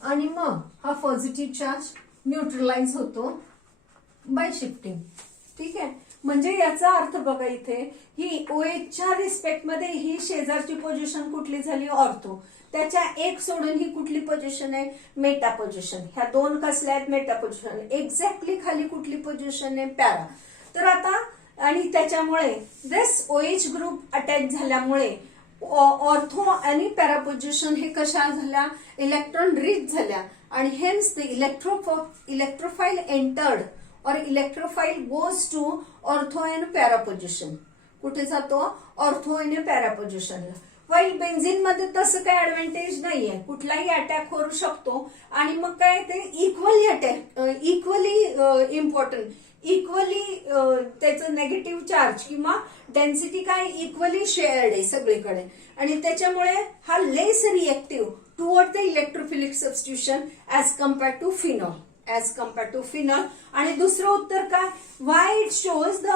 आणि मग हा पॉझिटिव्ह चार्ज न्यूट्रलाइज होतो बाय शिफ्टिंग. ठीक आहे. म्हणजे याचा अर्थ बघा, इथे ही OHच्या रिस्पेक्ट मध्ये ही शेजारची पोझिशन कुठली झाली? ऑर्थो. त्याच्या एक सोडून ही कुठली पोझिशन आहे? Meta position. ह्या 2 कसल्या आहेत? Meta position. एक्झॅक्टली खाली कुठली पोझिशन आहे? पॅरा. तर आता आणि त्याच्यामुळे दिस OH ग्रुप अटॅच झाल्यामुळे ऑर्थो आणि पॅरा पोझिशन हे कशा झाल्या? इलेक्ट्रॉन रिच झाल्या आणि हेन्स द इलेक्ट्रोफाइल एंटर्ड और electrophile goes to ortho and para position. कुठे जातो? ऑर्थो आणि पॅरा पोझिशनला. वाईल बेन्झीन मध्ये तसं काही ऍडव्हान्टेज नाहीये, कुठलाही अटॅक होऊ शकतो आणि मग काय ते equally attack, equally important, equally त्याचं नेगेटिव्ह चार्ज किंवा डेन्सिटी काय इक्वली शेअर्ड आहे सगळीकडे आणि त्याच्यामुळे हा less reactive toward the electrophilic substitution as compared to phenol. आणि दुसरं उत्तर काय? Why it shows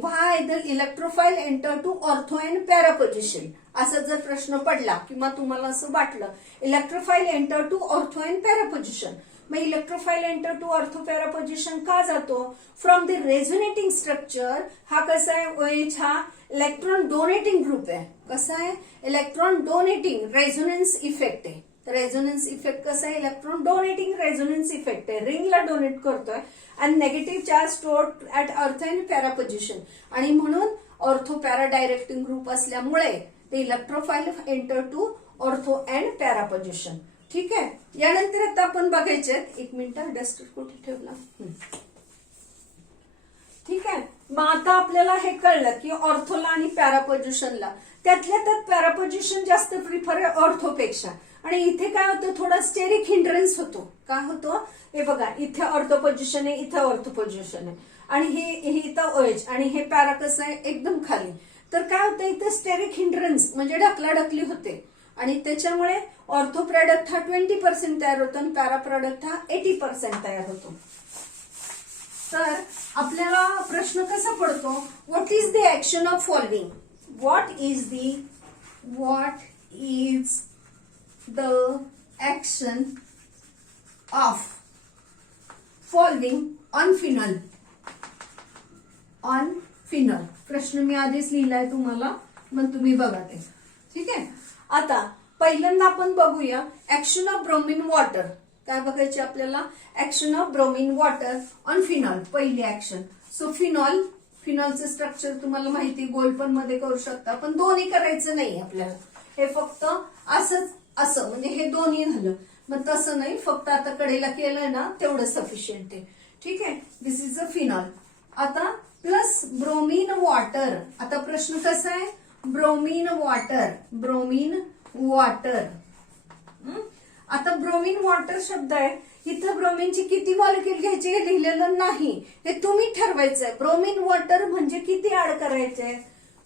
why the electrophile enter to ortho and para position. असा जर प्रश्न पडला किंवा तुम्हाला असं वाटलं electrophile enter to ortho and para position, मग electrophile enter to ortho para position का जातो? From the resonating structure. हा कसा आहे? OH हा इलेक्ट्रॉन डोनेटिंग ग्रुप आहे. कसा आहे? इलेक्ट्रॉन डोनेटिंग रेझोनन्स इफेक्ट आहे. रेझोनन्स इफेक्ट कसा आहे? इलेक्ट्रॉन डोनेटिंग रेझोनन्स इफेक्ट आहे. रिंगला डोनेट करतोय आणि negative charge stored at ortho and para position आणि म्हणून ऑर्थो पॅरा डायरेक्टिंग ग्रुप असल्यामुळे ते electrophile enter to ortho and para position. ठीक आहे. यानंतर आता आपण बघायचे, एक मिनिट, डस्टर कुठे ठेवला? ठीक आहे. मग आता आपल्याला हे कळलं की ऑर्थोला आणि पॅरा पोझिशनला, त्यातल्या त्यात पॅरा पोझिशन जास्त प्रिफर आहे ऑर्थोपेक्षा. आणि इथे काय होतं? थोडा स्टेरिक हिंड्रन्स होतो. काय होतो? हे बघा, इथे ऑर्थो पोझिशन आहे, इथे ऑर्थो पोझिशन आहे आणि हे इथं OH आणि हे पॅरा कसं आहे? एकदम खाली. तर काय होतं? इथे स्टेरिक हिंड्रन्स म्हणजे ढकलाढकली होते आणि त्याच्यामुळे ऑर्थो प्रोडक्ट हा 20% तयार होतो आणि पॅरा प्रोडक्ट हा 80% तयार होतो. तर आपल्याला प्रश्न कसा पडतो? What is the action of following? What is the action of following on phenol? प्रश्न मी आधीच लिहिलाय तुम्हाला, मग तुम्ही बघा ते. ठीक आहे. आता पहिल्यांदा आपण बघूया ऍक्शन ऑफ ब्रोमिन वॉटर. काय बघायचे आपल्याला? Action of bromine water on phenol, पहिली ऍक्शन. सो फिनॉलचं स्ट्रक्चर तुम्हाला माहिती, गोल्ड पण मध्ये करू शकता, पण दोन्ही करायचं नाही आपल्याला. हे फक्त असं म्हणजे हे दोन्ही झालं. मग तसं नाही, फक्त आता कडेला केलंय ना तेवढं सफिशियंट आहे. ठीक आहे, दिस इज अ फिनॉल. आता प्लस ब्रोमीन वॉटर. आता प्रश्न कसा आहे? Bromine water. आता ब्रोमीन वॉटर शब्द आहे, इथं ब्रोमीनची किती मॉलिक्यूल घ्यायचे हे लिहिलेलं नाही, हे तुम्ही ठरवायचंय. ब्रोमीन वॉटर म्हणजे किती ऍड करायचे?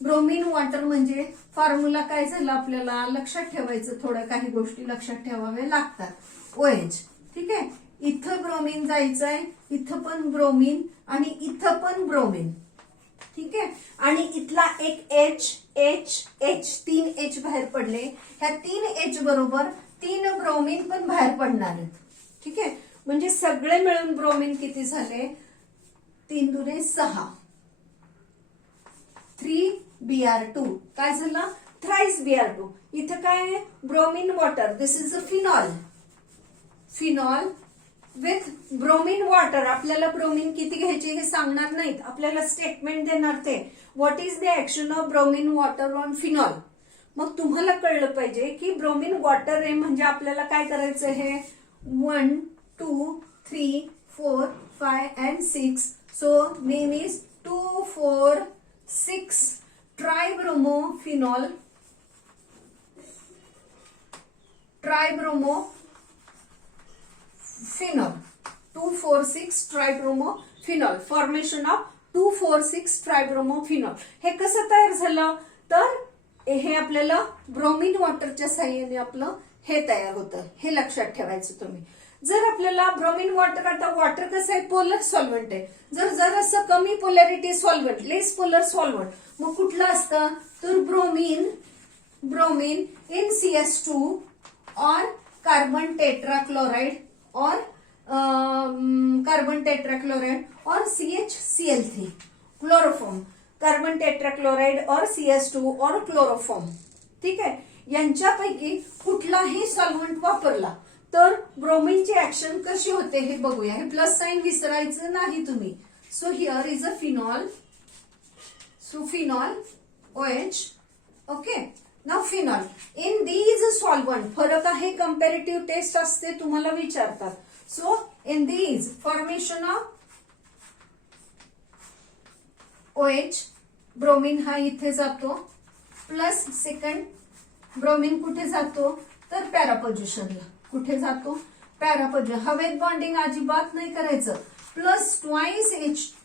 ब्रोमीन वॉटर म्हणजे फॉर्म्युला काय झालं आपल्याला लक्षात ठेवायचं, थोड्या काही गोष्टी लक्षात ठेवाव्या लागतात. OH. ठीक आहे, इथं ब्रोमीन जायचंय, इथं पण ब्रोमीन आणि इथं पण ब्रोमीन. ठीक आहे, आणि इथला एक H 3 H बाहेर पडले. ह्या 3 H बरोबर 3 ब्रोमीन पण बाहेर पडणार आहेत. ठीक आहे, म्हणजे सगळे मिळून ब्रोमीन किती झाले? 3 दुने 6. 3Br2. काय झालं? Thrice Br2. इथं काय आहे? Bromine water. This is a phenol with bromine water. आपल्याला ब्रोमीन किती घ्यायचे हे सांगणार नाहीत, आपल्याला स्टेटमेंट देणार ते. What is the action of bromine water on phenol. मग तुम्हाला कळलं पाहिजे की ब्रोमीन वॉटर आहे म्हणजे आपल्याला काय करायचं? हे 1 2 3 4 5 and 6. So name is 2 4 6 tribromophenol. 2,4,6 tribromophenol. Formation of 2,4,6 tribromophenol. हे कसं तयार झालं? तर हे आपल्याला ब्रोमीन वॉटरच्या साह्याने आपलं हे तयार होतं, हे लक्षात ठेवायचं तुम्ही. जर आपल्याला ब्रोमीन वॉटर, आता वॉटर कसं आहे? पोलर सॉल्व्हंट आहे. जर असं कमी पोलॅरिटी सॉल्व्हंट, लेस पोलर सॉल्व्हंट, मग कुठलं असतं? तर ब्रोमीन इन CS2 और कार्बन टेट्राक्लोराइड और और CHCl3 क्लोरोफॉर्म. कार्बन टेट्राक्लोराइड और CS2 और क्लोरोफॉर्म. ठीक आहे, यांच्यापैकी कुठलाही सॉल्व्हंट वापरला तर ब्रोमीनची ऍक्शन कशी होते हे बघूया. हे प्लस साइन विसरायचं नाही तुम्ही. So here is a phenol. So phenol OH. Okay, now phenol in these solvent. फरक आहे, कंपॅरेटिव्ह टेस्ट असते, तुम्हाला विचारतात. So in these formation of OH, bromine हा इथे जातो, प्लस सेकंड ब्रोमीन कुठे जातो? तर पॅरा पोझिशनला. कुठे जातो? Para position. हवेत बॉन्डिंग अजिबात नाही करायचं. प्लस ट्वाइस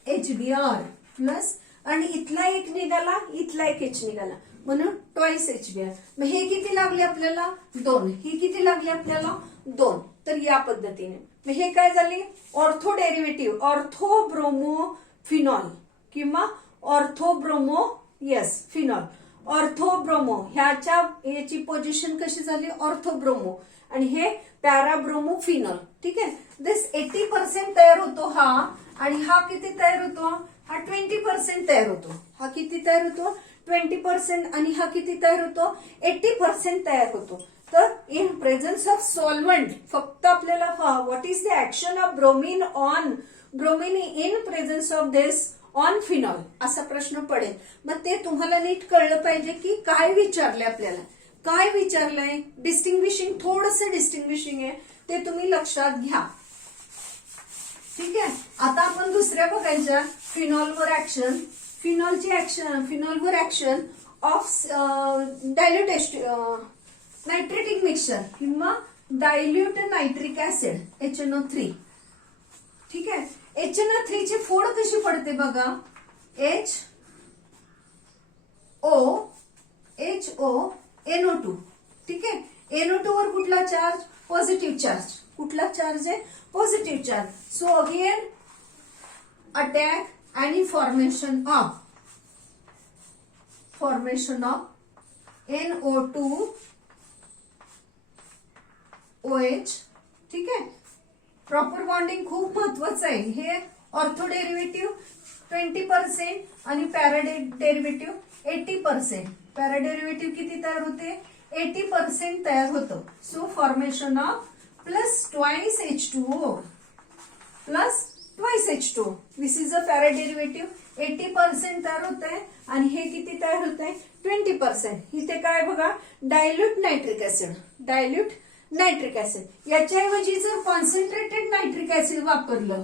HBr प्लस, आणि इथला एक निघाला, इथला एक H निघाला, म्हणून ट्वाइस HBr. मग हे किती लागले आपल्याला? 2. ही किती लागली आपल्याला? 2. तर या पद्धतीने मग हे काय झाले? ऑर्थो डेरिव्हेटिव्ह, ऑर्थोब्रोमोफिनॉल किंवा फिनॉल. ऑर्थोब्रोमो ह्याची पोझिशन कशी झाली? ऑर्थोब्रोमो, आणि हे पॅराब्रोमोफिनॉल. ठीक आहे, दिस 80% तयार होतो हा, आणि हा किती तयार होतो? हा 20% तयार होतो. हा किती तयार होतो? 20%. आणि हा किती तयार होतो? 80% तयार होतो. तर इन प्रेझन्स ऑफ सॉल्व्हंट, फक्त आपल्याला what is the action of bromine in presence of this on phenol असा प्रश्न पडेल. मग ते तुम्हाला नीट कळलं पाहिजे की काय विचारलंय आपल्याला, काय विचारलंय. डिस्टिंग्विशिंग, थोडंसं डिस्टिंग्विशिंग आहे, ते तुम्ही लक्षात घ्या. ठीक आहे, आता आपण दुसऱ्या बघायच्या फिनॉलवर ऍक्शन. फिनॉलवर ऍक्शन ऑफ नायट्रेटिक मिक्सचर किंवा डायल्यूट नायट्रिक ऍसिड HNO3. ठीक आहे, HNO3 ची फोड कशी पडते बघा. HONO2. ठीक आहे, NO2 वर कुठला चार्ज? Positive charge. कुठला चार्ज आहे? Positive charge. So again attack आणि फॉर्मेशन ऑफ NO2 OH. ठीक आहे, प्रॉपर बॉन्डिंग खूप महत्वाचं आहे. हे ऑर्थो डेरिव्हेटिव्ह 20% आणि पॅरा डेरिव्हेटिव्ह 80%. पॅरा डेरिव्हेटिव्ह किती तयार होते? 80% तयार होतं. So formation of plus twice H2O plus twice H2O. This is a para derivative. 80% तयार होत आहे आणि हे किती तयार होत आहे 20%. इथे काय बघा dilute nitric acid. Dilute nitric acid याच्याऐवजी जर कॉन्सन्ट्रेटेड नायट्रिक ऍसिड वापरलं,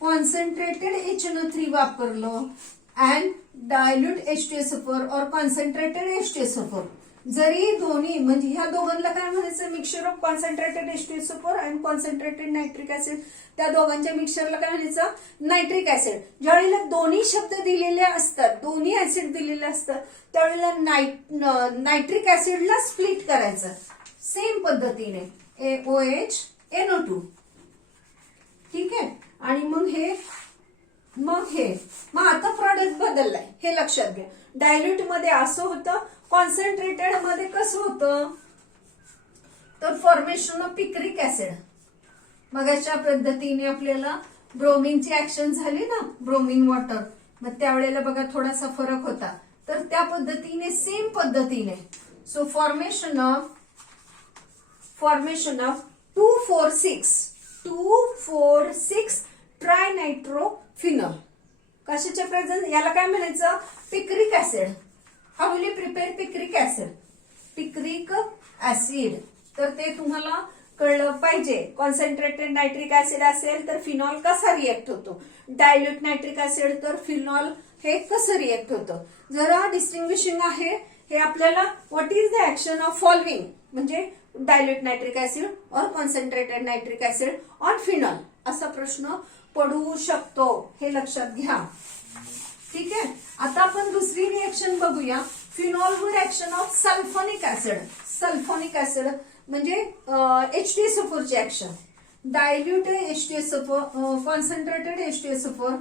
कॉन्सन्ट्रेटेड HNO3 वापरलं अँड डायल्यूट H2SO4 और कॉन्सन्ट्रेटेड H2SO4, जरी दोन्ही म्हणजे ह्या दोघांना काय म्हणायचं mixture of concentrated H2SO4 and concentrated nitric acid, त्या दोघांच्या मिक्सचरला काय म्हणायचं नायट्रिक ऍसिड. ज्यावेळेला दोन्ही शब्द दिलेले असतात, दोन्ही ऍसिड दिलेले असतात, त्यावेळेला नायट्रिक ऍसिडला स्प्लिट करायचं सेम पद्धतीने OH NO2. ठीक आहे. आणि मग आता प्रॉडक्ट बदललाय हे लक्षात घ्या. डायल्यूट मध्ये असं होतं, कॉन्सन्ट्रेटेड मध्ये कसं होतं तर फॉर्मेशन ऑफ पिक्रिक ऍसिड. मग अशा पद्धतीने आपल्याला ब्रोमिनची ऍक्शन झाली ना, ब्रोमिन वॉटर, मग त्यावेळेला बघा थोडासा फरक होता. तर त्या पद्धतीने सेम पद्धतीने सो फॉर्मेशन ऑफ 2,4,6 ट्रायनायट्रोफिनॉल. कशाच्या प्रेझेंस, याला काय म्हणायचं picric acid. How will you prepare picric acid? Picric acid तर ते तुम्हाला कळलं पाहिजे. कॉन्सन्ट्रेटेड नायट्रिक ऍसिड असेल तर फिनॉल कसा रिएक्ट होतो, डायल्यूट नायट्रिक ऍसिड तर फिनॉल हे कसं रिएक्ट होतं. जरा डिस्टिंग्विशिंग आहे हे आपल्याला. What is the action of following म्हणजे डायल्यूट नायट्रिक ऍसिड और concentrated nitric acid on phenol, असा प्रश्न पडू शकतो, हे लक्षात घ्या. ठीक आहे. आता आपण दुसरी रिएक्शन बघूया. फिनॉलवर action of sulfonic acid. Sulfonic acid म्हणजे H2SO4 ची action. Dilute H2SO4 concentrated H2SO4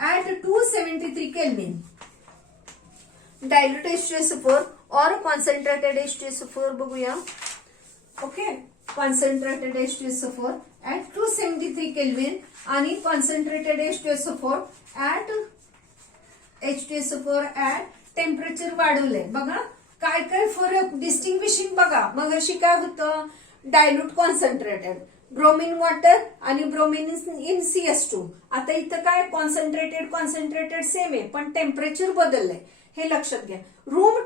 at 273 Kelvin. Dilute H2SO4 और कॉन्सन्ट्रेटेड H2SO4 बघूया. Okay. Concentrated H2SO4 at 273 Kelvin आणि कॉन्सन्ट्रेटेड H2SO4 at टेम्परेचर वाढवलंय. बघा काय काय फरक डिस्टिंग्विशिंग बघा. मग अशी काय होतं डायल्यूट कॉन्सन्ट्रेटेड, ब्रोमिन वॉटर आणि ब्रोमिन इन CS2. आता इथं काय कॉन्सन्ट्रेटेड सेम आहे पण टेम्परेचर बदललंय, हे लक्षात घ्या. रूम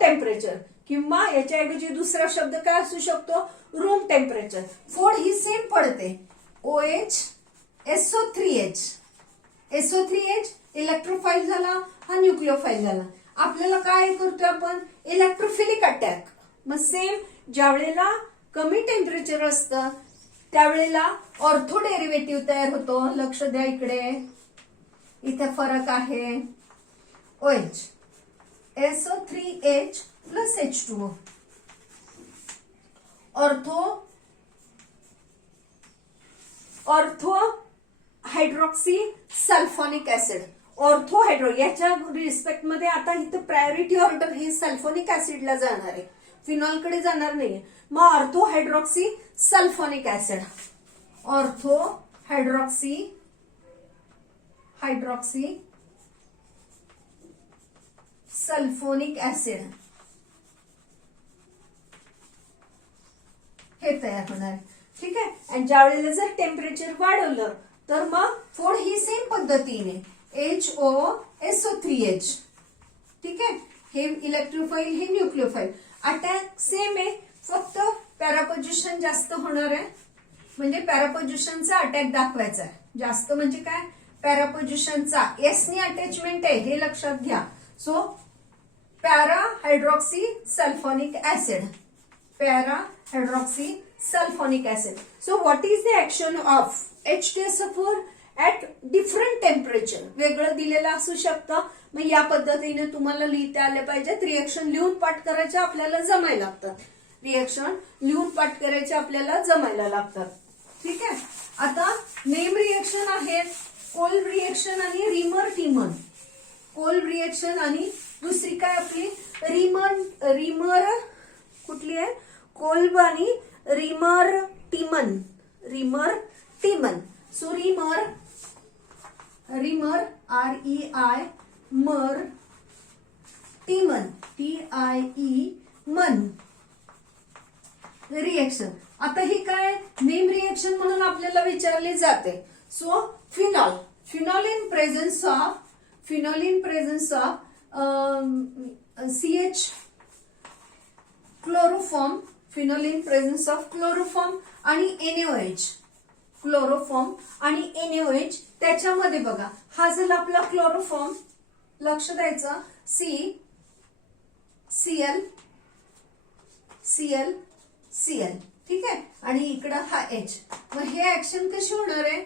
टेम्परेचर किंवा याच्याऐवजी दुसरा शब्द काय असू शकतो रूम टेम्परेचर. फोड ही सेम पडते OH SO3H इलेक्ट्रोफाईल झाला, हा न्यूक्लिओफाईल झाला. आपल्याला काय करतोय आपण इलेक्ट्रोफिलिक अटॅक. मग सेम ज्यावेळेला कमी टेम्परेचर असतं त्यावेळेला ऑर्थो डेरिव्हेटिव्ह तयार होतो. लक्ष द्या इकडे, इथे फरक आहे. OH SO3H plus H2O ortho hydroxy sulphonic acid. Ortho याच्या रिस्पेक्ट मध्ये आता इथं प्रायोरिटी ऑर्डर हे सल्फोनिक ऍसिडला जाणार आहे, फिनॉलकडे जाणार नाही. मग ortho hydroxy sulphonic acid. Ortho hydroxy sulphonic acid हे तयार होणार. ठीक आहे. आणि ज्या वेळेला जर टेम्परेचर वाढवलं तर मग फोड ही सेम पद्धतीने HOSO3H. ठीक आहे. हे इलेक्ट्रोफाईल हे न्यूक्लिओफाईल. अटॅक सेम आहे, फक्त पॅरापोजिशन जास्त होणार आहे. म्हणजे पॅरापोजिशनचा अटॅक दाखवायचा आहे. जास्त म्हणजे काय पॅरापोजिशनचा S नी अटॅचमेंट आहे हे लक्षात घ्या. So para hydroxy sulphonic acid. So what is the action of H2SO4 at different temperature? वेगळं दिलेलं असू शकतं. मग या पद्धतीने तुम्हाला लिहिता आले पाहिजेत. रिएक्शन लिहून पाठ करायचे आपल्याला जमायला लागतात. ठीक आहे. आता नेम रिएक्शन आहेत कोल्ब रिएक्शन आणि रिमर टिमन. कोल्ब रिएक्शन आणि दुसरी काय आपली रिमर कुठली आहे कोल्ब आणि reamer Tiemann. So reamer REI मर टिमन TIE मन. रिएक्शन. आता ही काय नेम रिएक्शन म्हणून आपल्याला विचारली जाते. So phenol, phenol in presence of CH chloroform, phenol in presence of chloroform आणि NaOH, क्लोरोफॉर्म आणि NaOH. त्याच्यामध्ये बघा हा झाला आपला क्लोरोफॉर्म, लक्ष द्यायचं, Cl, ठीक आहे, आणि इकडं हा H. मग हे ऍक्शन कशी होणार आहे,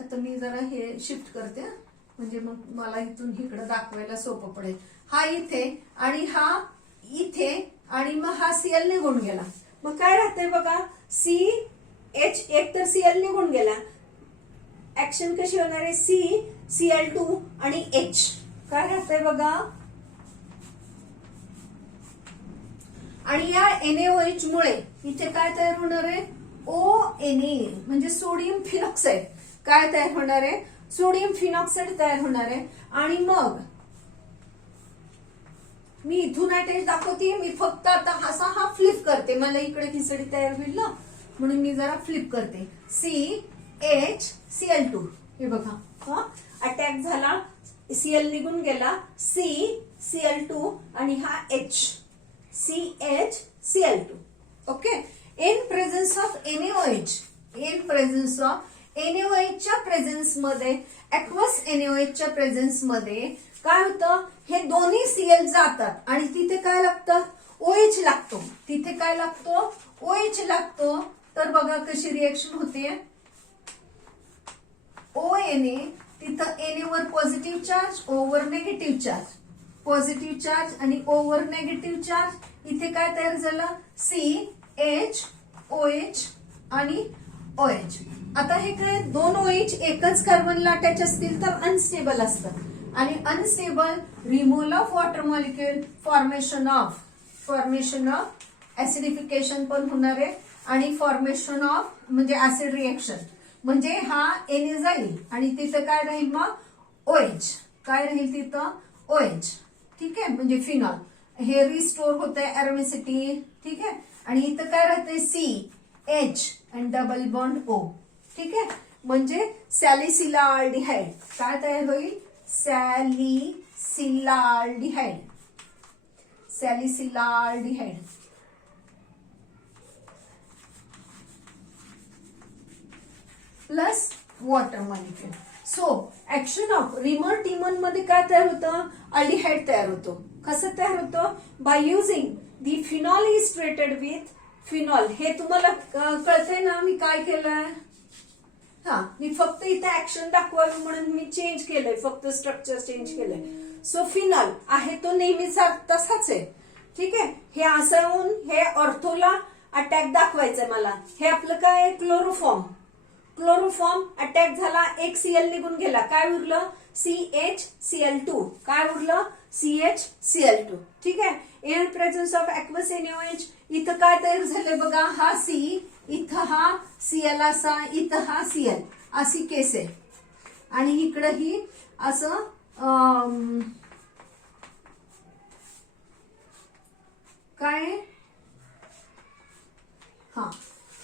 आता मी जरा हे शिफ्ट करते म्हणजे मग मला इथून इकडे दाखवायला सोपं पडेल. हा इथे आणि हा इथे आणि मग हा Cl निघून गेला. मग काय राहतंय बघा, CH एक तर Cl निघून गेला, ऍक्शन कशी होणार आहे, Cl2 आणि H. काय राहतंय बघा, आणि या NaOH मुळे इथे काय तयार होणार आहे, ONa म्हणजे सोडियम फिनॉक्साइड. काय तयार होणार आहे, सोडियम फिनॉक्साइड तयार होणार आहे. आणि मग मी इथून अटॅच दाखवते, मी फक्त आता हा फ्लिप करते, मला इकडे खिचडी तयार होईल ना, म्हणून मी जरा फ्लिप करते. CHCl2, हे बघा हा अटॅक झाला, Cl निघून गेला, CCl2 आणि हा H, CHCl2. Okay. In presence of NaOH, in presence of NaOH च्या प्रेझेन्स मध्ये, ऍक्वस NaOH च्या प्रेझेन्स मध्ये काय होतं, हे दोन्ही Cl जातात आणि तिथे काय लागतं, OH लागतो. तिथे काय लागतो, OH लागतो. तर बघा कशी रिएक्शन होते, ONa, तिथं Na वर पॉझिटिव्ह चार्ज, O वर निगेटिव्ह चार्ज, पॉझिटिव्ह चार्ज आणि O वर निगेटिव्ह चार्ज. इथे काय तयार झालं, CH, OH आणि OH. आता हे काय, दोन OH एकच कार्बनला अटॅच असतील तर अनस्टेबल असतं, आणि unstable removal of water molecule, formation of acidification पण होणार आहे, आणि फॉर्मेशन ऑफ म्हणजे ऍसिड रिएक्शन. म्हणजे हा Na जाईल आणि तिथं काय राहील मग OH, काय राहील तिथं OH. ठीक आहे, म्हणजे फिनॉल हे रिस्टोर होतंय एरोमेसिटी. ठीक आहे, आणि इथं काय राहतंय, CH आणि डबल बॉन्ड O. ठीक आहे, म्हणजे सॅलिसिलाल्डिहाइड काय तयार होईल, salicylaldehyde plus water molecule. So action of Reimer Tiemann मध्ये काय तयार होतं, अल्डिहाइड तयार होतो. कसं तयार होतं, bye using the phenol is treated with phenol. हे तुम्हाला कळतंय ना मी काय केलंय, मी फक्त इथे ऍक्शन दाखवावी म्हणून मी चेंज केलंय, फक्त स्ट्रक्चर चेंज केलंय. सो फिनॉल आहे तो नेहमीचा तसाच आहे. ठीक आहे, हे असं होऊन हे ऑर्थोला अटॅक दाखवायचंय मला. हे आपलं काय, क्लोरोफॉर्म अटॅक झाला, एक Cl निघून गेला, काय उरलं, CHCl2, काय उरलं, CHCl2. ठीक आहे, in presence of aqueous NaOH इथं काय तयार झालंय बघा, हा C, इथं हा Cl असा, इथं हा Cl अशी केस आहे, आणि इकडं ही असं काय,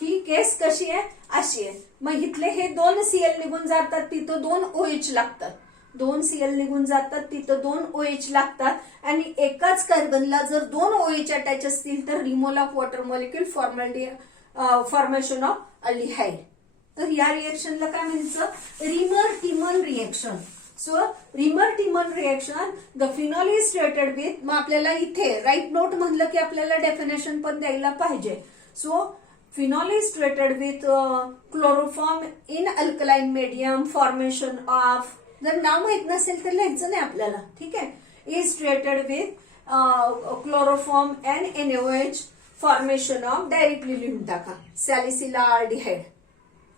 ही केस कशी आहे, अशी आहे. मग इथले हे दोन Cl निघून जातात, तिथं दोन OH लागतात, दोन Cl निघून जातात, तिथं दोन OH लागतात, आणि एकाच कार्बनला जर दोन OH अटॅच असतील तर removal of water molecule, formation of aldehyde. तर या रिएक्शनला काय म्हणायचं, Reimer Tiemann reaction. So Reimer Tiemann reaction, the phenol is treated with. मग आपल्याला इथे राईट नोट म्हणलं की आपल्याला डेफिनेशन पण द्यायला पाहिजे. So phenol is treated with chloroform in alkaline medium, formation of, जर नाव माहित नसेल तर लिहायचं नाही आपल्याला. ठीक आहे, is treated with chloroform and NaOH, formation of, directly लिहून टाका, सॅलिसिलाल्डिहाइड.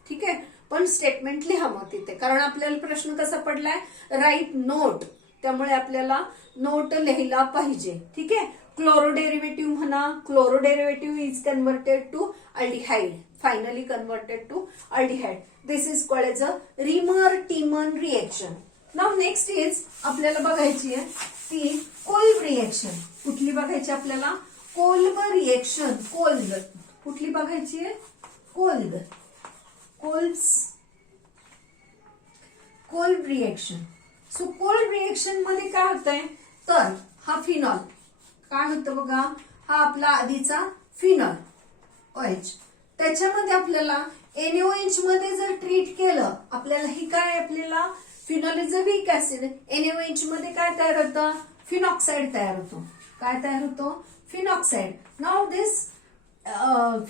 ठीक आहे, पण स्टेटमेंट लिहा मग तिथे, कारण आपल्याला प्रश्न कसा पडलाय, राईट नोट, त्यामुळे आपल्याला नोट लिहायला पाहिजे. ठीक आहे, क्लोरो डेरिव्हेटिव्ह म्हणा, chloro derivative is converted to aldehyde, finally converted to aldehyde. This is called as a Reimer Tiemann reaction. Now next is आपल्याला बघायची आहे ती कोल्ब रिएक्शन. कुठली बघायची आपल्याला, कोल्ब रिएक्शन, कोल्ब कुठली बघायची आहे, Kolb, Kolb reaction. So Kolbe reaction मध्ये काय होतंय, तर हा फिनॉल काय होतं बघा, हा आपला आधीचा फिनॉल OH, त्याच्यामध्ये आपल्याला NaOH मध्ये जर ट्रीट केलं, आपल्याला ही काय, आपल्याला phenol is a weak acid, NaOH मध्ये काय तयार होतं, फिनॉक्साइड तयार होतो. काय तयार होतो, phenoxide. Now this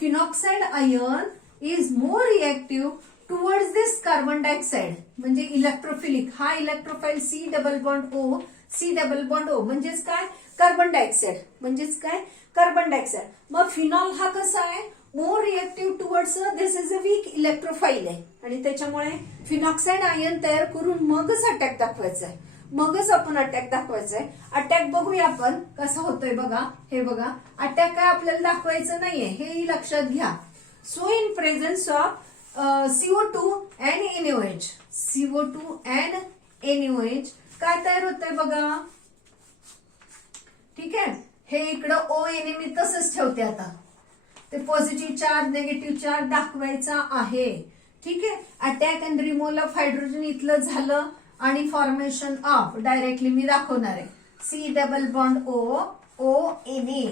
phenoxide ion is more reactive towards this carbon dioxide, म्हणजे इलेक्ट्रोफिलिक. हा electrophile C double bond O म्हणजेच काय, कार्बन डायऑक्साइड, म्हणजेच काय, कार्बन डायऑक्साइड. मग फिनॉल हा कसा आहे, more reactive towards, this is a weak electrophile आहे, आणि त्याच्यामुळे फिनॉक्साइड आयन तयार करून मगच अटॅक दाखवायचा आहे, मगच आपण अटॅक दाखवायचा आहे. अटॅक बघूया आपण कसा होतोय बघा. हे बघा, अटॅक काय आपल्याला दाखवायचं नाहीये, हेही लक्षात घ्या. So in presence of CO2 and NaOH, CO2 and NaOH काय तयार होतंय बघा. ठीक आहे, हे इकडं ONA मी तसंच ठेवते आता, ते पॉझिटिव्ह चार्ज निगेटिव्ह चार्ज दाखवायचा आहे. ठीक आहे, attack and removal of hydrogen इथलं झालं, आणि फॉर्मेशन ऑफ डायरेक्टली मी दाखवणार आहे. C डबल बॉन्ड ONA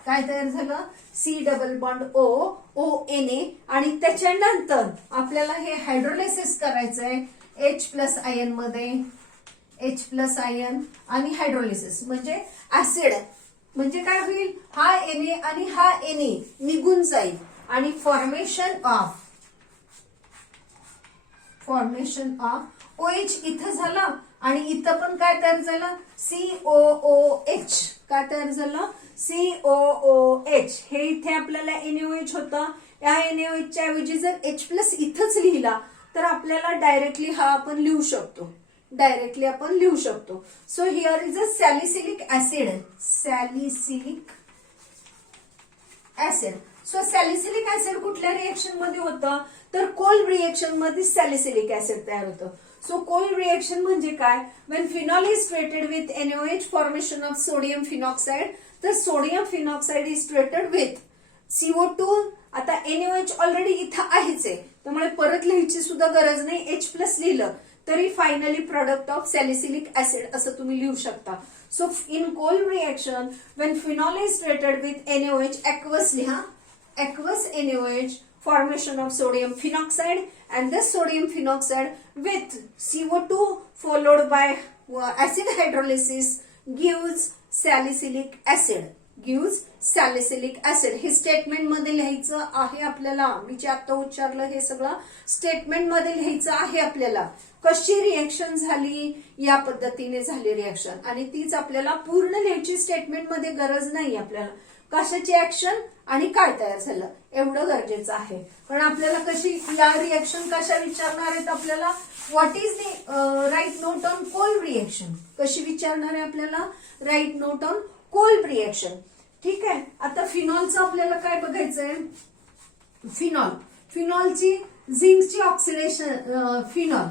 काय तयार झालं, C डबल बॉन्ड ONA, आणि त्याच्यानंतर आपल्याला हे हायड्रोलायसिस करायचं आहे H प्लस आयन मध्ये, H प्लस आयन आणि हायड्रोलायसिस म्हणजे ऍसिड. म्हणजे काय होईल, हा Na आणि हा Na निघून जाईल, आणि फॉर्मेशन ऑफ OH इथं झालं, आणि इथं पण काय तयार झालं, COOH. काय तयार झालं, COOH. हे इथे आपल्याला NaOH होतं, या NaOH च्या ऐवजी जर H प्लस इथंच लिहिला तर आपल्याला डायरेक्टली हा आपण लिहू शकतो, so here is a salicylic acid. So salicylic acid कुठल्या रिएक्शन मध्ये होतं, तर कोल्ब रिएक्शन मध्ये सॅलिसिलिक ऍसिड तयार होतं. सो कोल्ब रिएक्शन म्हणजे काय, when phenol is treated with NaOH, formation of sodium phenoxide, तर sodium phenoxide is treated with CO2. आता NaOH ऑलरेडी इथं आहेच आहे, त्यामुळे परत लिहायची सुद्धा गरज नाही, H प्लस लिहिलं तरी finally product of salicylic acid असं तुम्ही लिहू शकता. So in Kolb reaction when phenol is treated with NaOH, aqueous लिहा, aqueous NaOH, formation of sodium phenoxide, and this sodium phenoxide with CO2 followed by acid hydrolysis gives salicylic acid. हे स्टेटमेंट मध्ये लिहायचं आहे आपल्याला. मी जे आता उच्चारलं हे सगळं स्टेटमेंट मध्ये लिहायचं आहे आपल्याला. कशी रिएक्शन झाली, या पद्धतीने झाली रिएक्शन, आणि तीच आपल्याला पूर्ण लिहायची, स्टेटमेंट मध्ये गरज नाही आपल्याला. कशाची ऍक्शन आणि काय तयार झालं एवढं गरजेचं आहे. पण आपल्याला कशी या रिएक्शन कशा विचारणार आहेत आपल्याला, what is the write note on Kolbe reaction, कशी विचारणार आहे आपल्याला, write note on Kolbe reaction. ठीक आहे, आता फिनॉलचं आपल्याला काय बघायचंय, फिनॉलची झिंकची ऑक्सिडेशन, फिनॉल.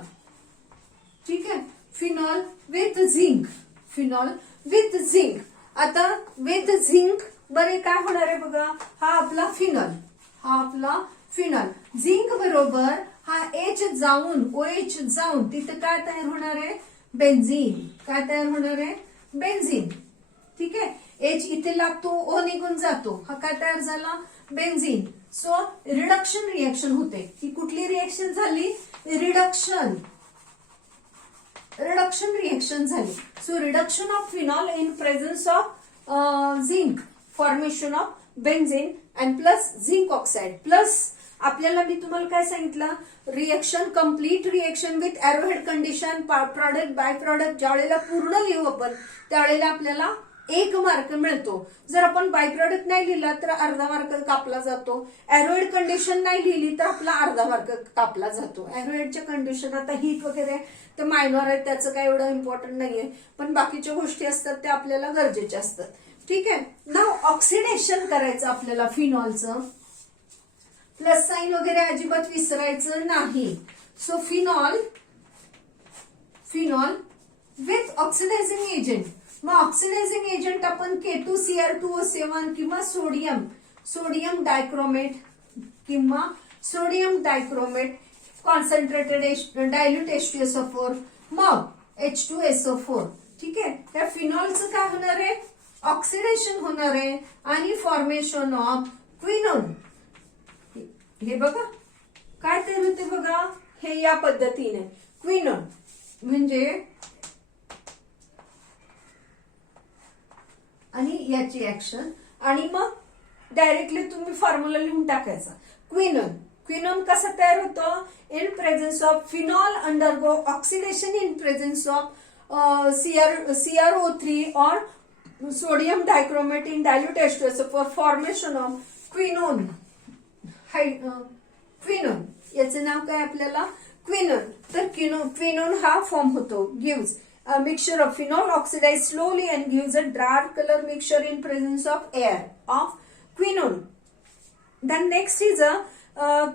ठीक आहे, फिनॉल विथ झिंक, आता विथ झिंक बरे काय होणार आहे बघा, हा आपला फिनॉल, झिंक बरोबर हा H जाऊन OH जाऊन तिथे काय तयार होणार आहे, बेन्झीन. काय तयार होणार आहे, बेन्झीन. ठीक आहे, H इथे लागतो, O निघून जातो, हा काय तयार झाला, बेन्झीन. सो रिडक्शन रिएक्शन होते. ही कुठली रिएक्शन झाली, रिडक्शन रिएक्शन झाली. So reduction of phenol in presence of zinc, formation of benzene and plus zinc oxide, plus आपल्याला मी तुम्हाला काय सांगितलं, reaction complete reaction with arrowhead condition, product bye product. ज्या वेळेला पूर्ण लिहू आपण त्यावेळेला आपल्याला 1 मार्क मिळतो. जर आपण बाय प्रॉडक्ट नाही लिहिला तर अर्धा मार्क कापला जातो. एरोहेड कंडिशन नाही लिहिली तर आपला अर्धा मार्क कापला जातो. एरोहेडच्या कंडिशन आता हीट वगैरे ते मायनॉर आहे, त्याचं काय एवढं इम्पॉर्टंट नाहीये, पण बाकीच्या गोष्टी असतात त्या आपल्याला गरजेच्या असतात. ठीक आहे, नाव ऑक्सिडेशन करायचं आपल्याला फिनॉलचं, प्लस साइन वगैरे अजिबात विसरायचं नाही. So phenol with oxidizing agent, मग ऑक्सिडायझिंग एजंट आपण K2Cr2O7 किंवा सोडियम डायक्रोमेट किंवा sodium dichromate concentrated dilute H2SO4 मग H2SO4. ठीक आहे. त्या फिनॉलचं काय होणार आहे, ऑक्सिडेशन होणार आहे आणि फॉर्मेशन ऑफ क्विनोन. हे बघा काय तयार होते बघा, हे या पद्धतीने क्विनोन म्हणजे आणि याची ऍक्शन आणि मग डायरेक्टली तुम्ही फॉर्म्युला लिहून टाकायचा. क्विनोन कसं तयार होतं, in presence of phenol undergo oxidation in presence of CrO3 or sodium dichromate in dilute H2SO4 formation of quinone. Quinone याचं नाव काय आपल्याला क्विनोन. तर क्विनोन हा फॉर्म होतो, gives a mixture of phenol oxidized slowly and gives a dark color mixture in presence of air of quinone. Then next is a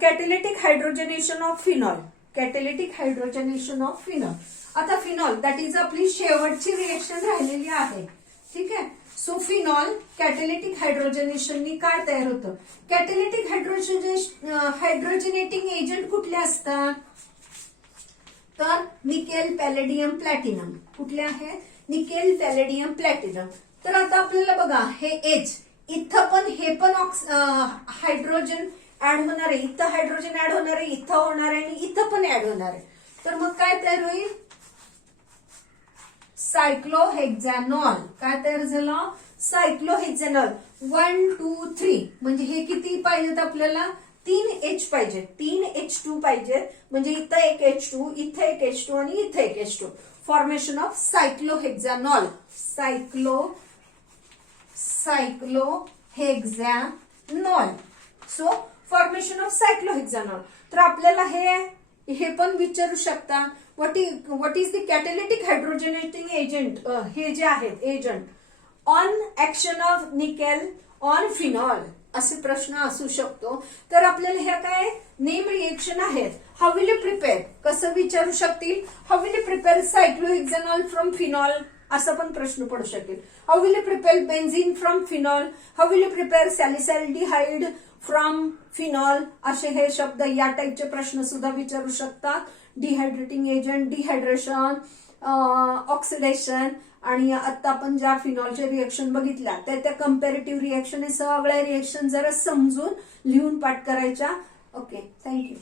catalytic hydrogenation of phenol. Catalytic hydrogenation of phenol. आता फिनॉल दॅट इज आपली शेवटची रिएक्शन राहिलेली आहे. ठीक आहे. सो फिनॉल कॅटॅलिटिक हायड्रोजनेशननी काय तयार होतं, कॅटॅलिटिक हायड्रोजनेटिंग एजंट कुठले असतात, तर निकेल पॅलेडियम प्लॅटिनम. कुठले आहे, निकेल पॅलेडियम प्लॅटिनम. तर आता आपल्याला बघा हे एच इथं पण हे पण हायड्रोजन ऍड होणार आहे, इथं हायड्रोजन ऍड होणार आहे, इथं होणार आहे आणि इथं पण ऍड होणार आहे. तर मग काय तयार होईल, सायक्लोहेक्झॅनॉल. काय तयार झालं, सायक्लोहेक्झॅनॉल. 1 2 3 म्हणजे हे किती पाहिजेत आपल्याला, 3 H पाहिजे, 3 H2 पाहिजे. म्हणजे इथं एक H2, इथं एक H2 आणि इथं एक H2. Formation of cyclohexanol. Cyclohexanol. So formation of cyclohexanol. तर आपल्याला हे पण विचारू शकता, what is the catalytic hydrogenating agent. हे जे आहेत agent on action of nickel on phenol असे प्रश्न असू शकतो. तर आपल्याला ह्या काय नेम रिएक्शन आहेत. हाऊ विल यू प्रिपेअर, कसं विचारू शकतील, how will you prepare cyclohexanol from phenol असा पण प्रश्न पडू शकेल. How will you prepare benzene from phenol, how will you prepare salicylaldehyde from phenol, असे हे शब्द या टाईपचे प्रश्न सुद्धा विचारू शकतात. डिहायड्रेटिंग एजंट, डिहायड्रेशन, ऑक्सिडेशन आणि आता आपण ज्या फिनॉलच्या रिएक्शन बघितल्या त्या कम्पॅरेटिव्ह रिएक्शन, हे सगळ्या रिएक्शन जरा समजून लिहून पाठ करायच्या. Okay, thank you.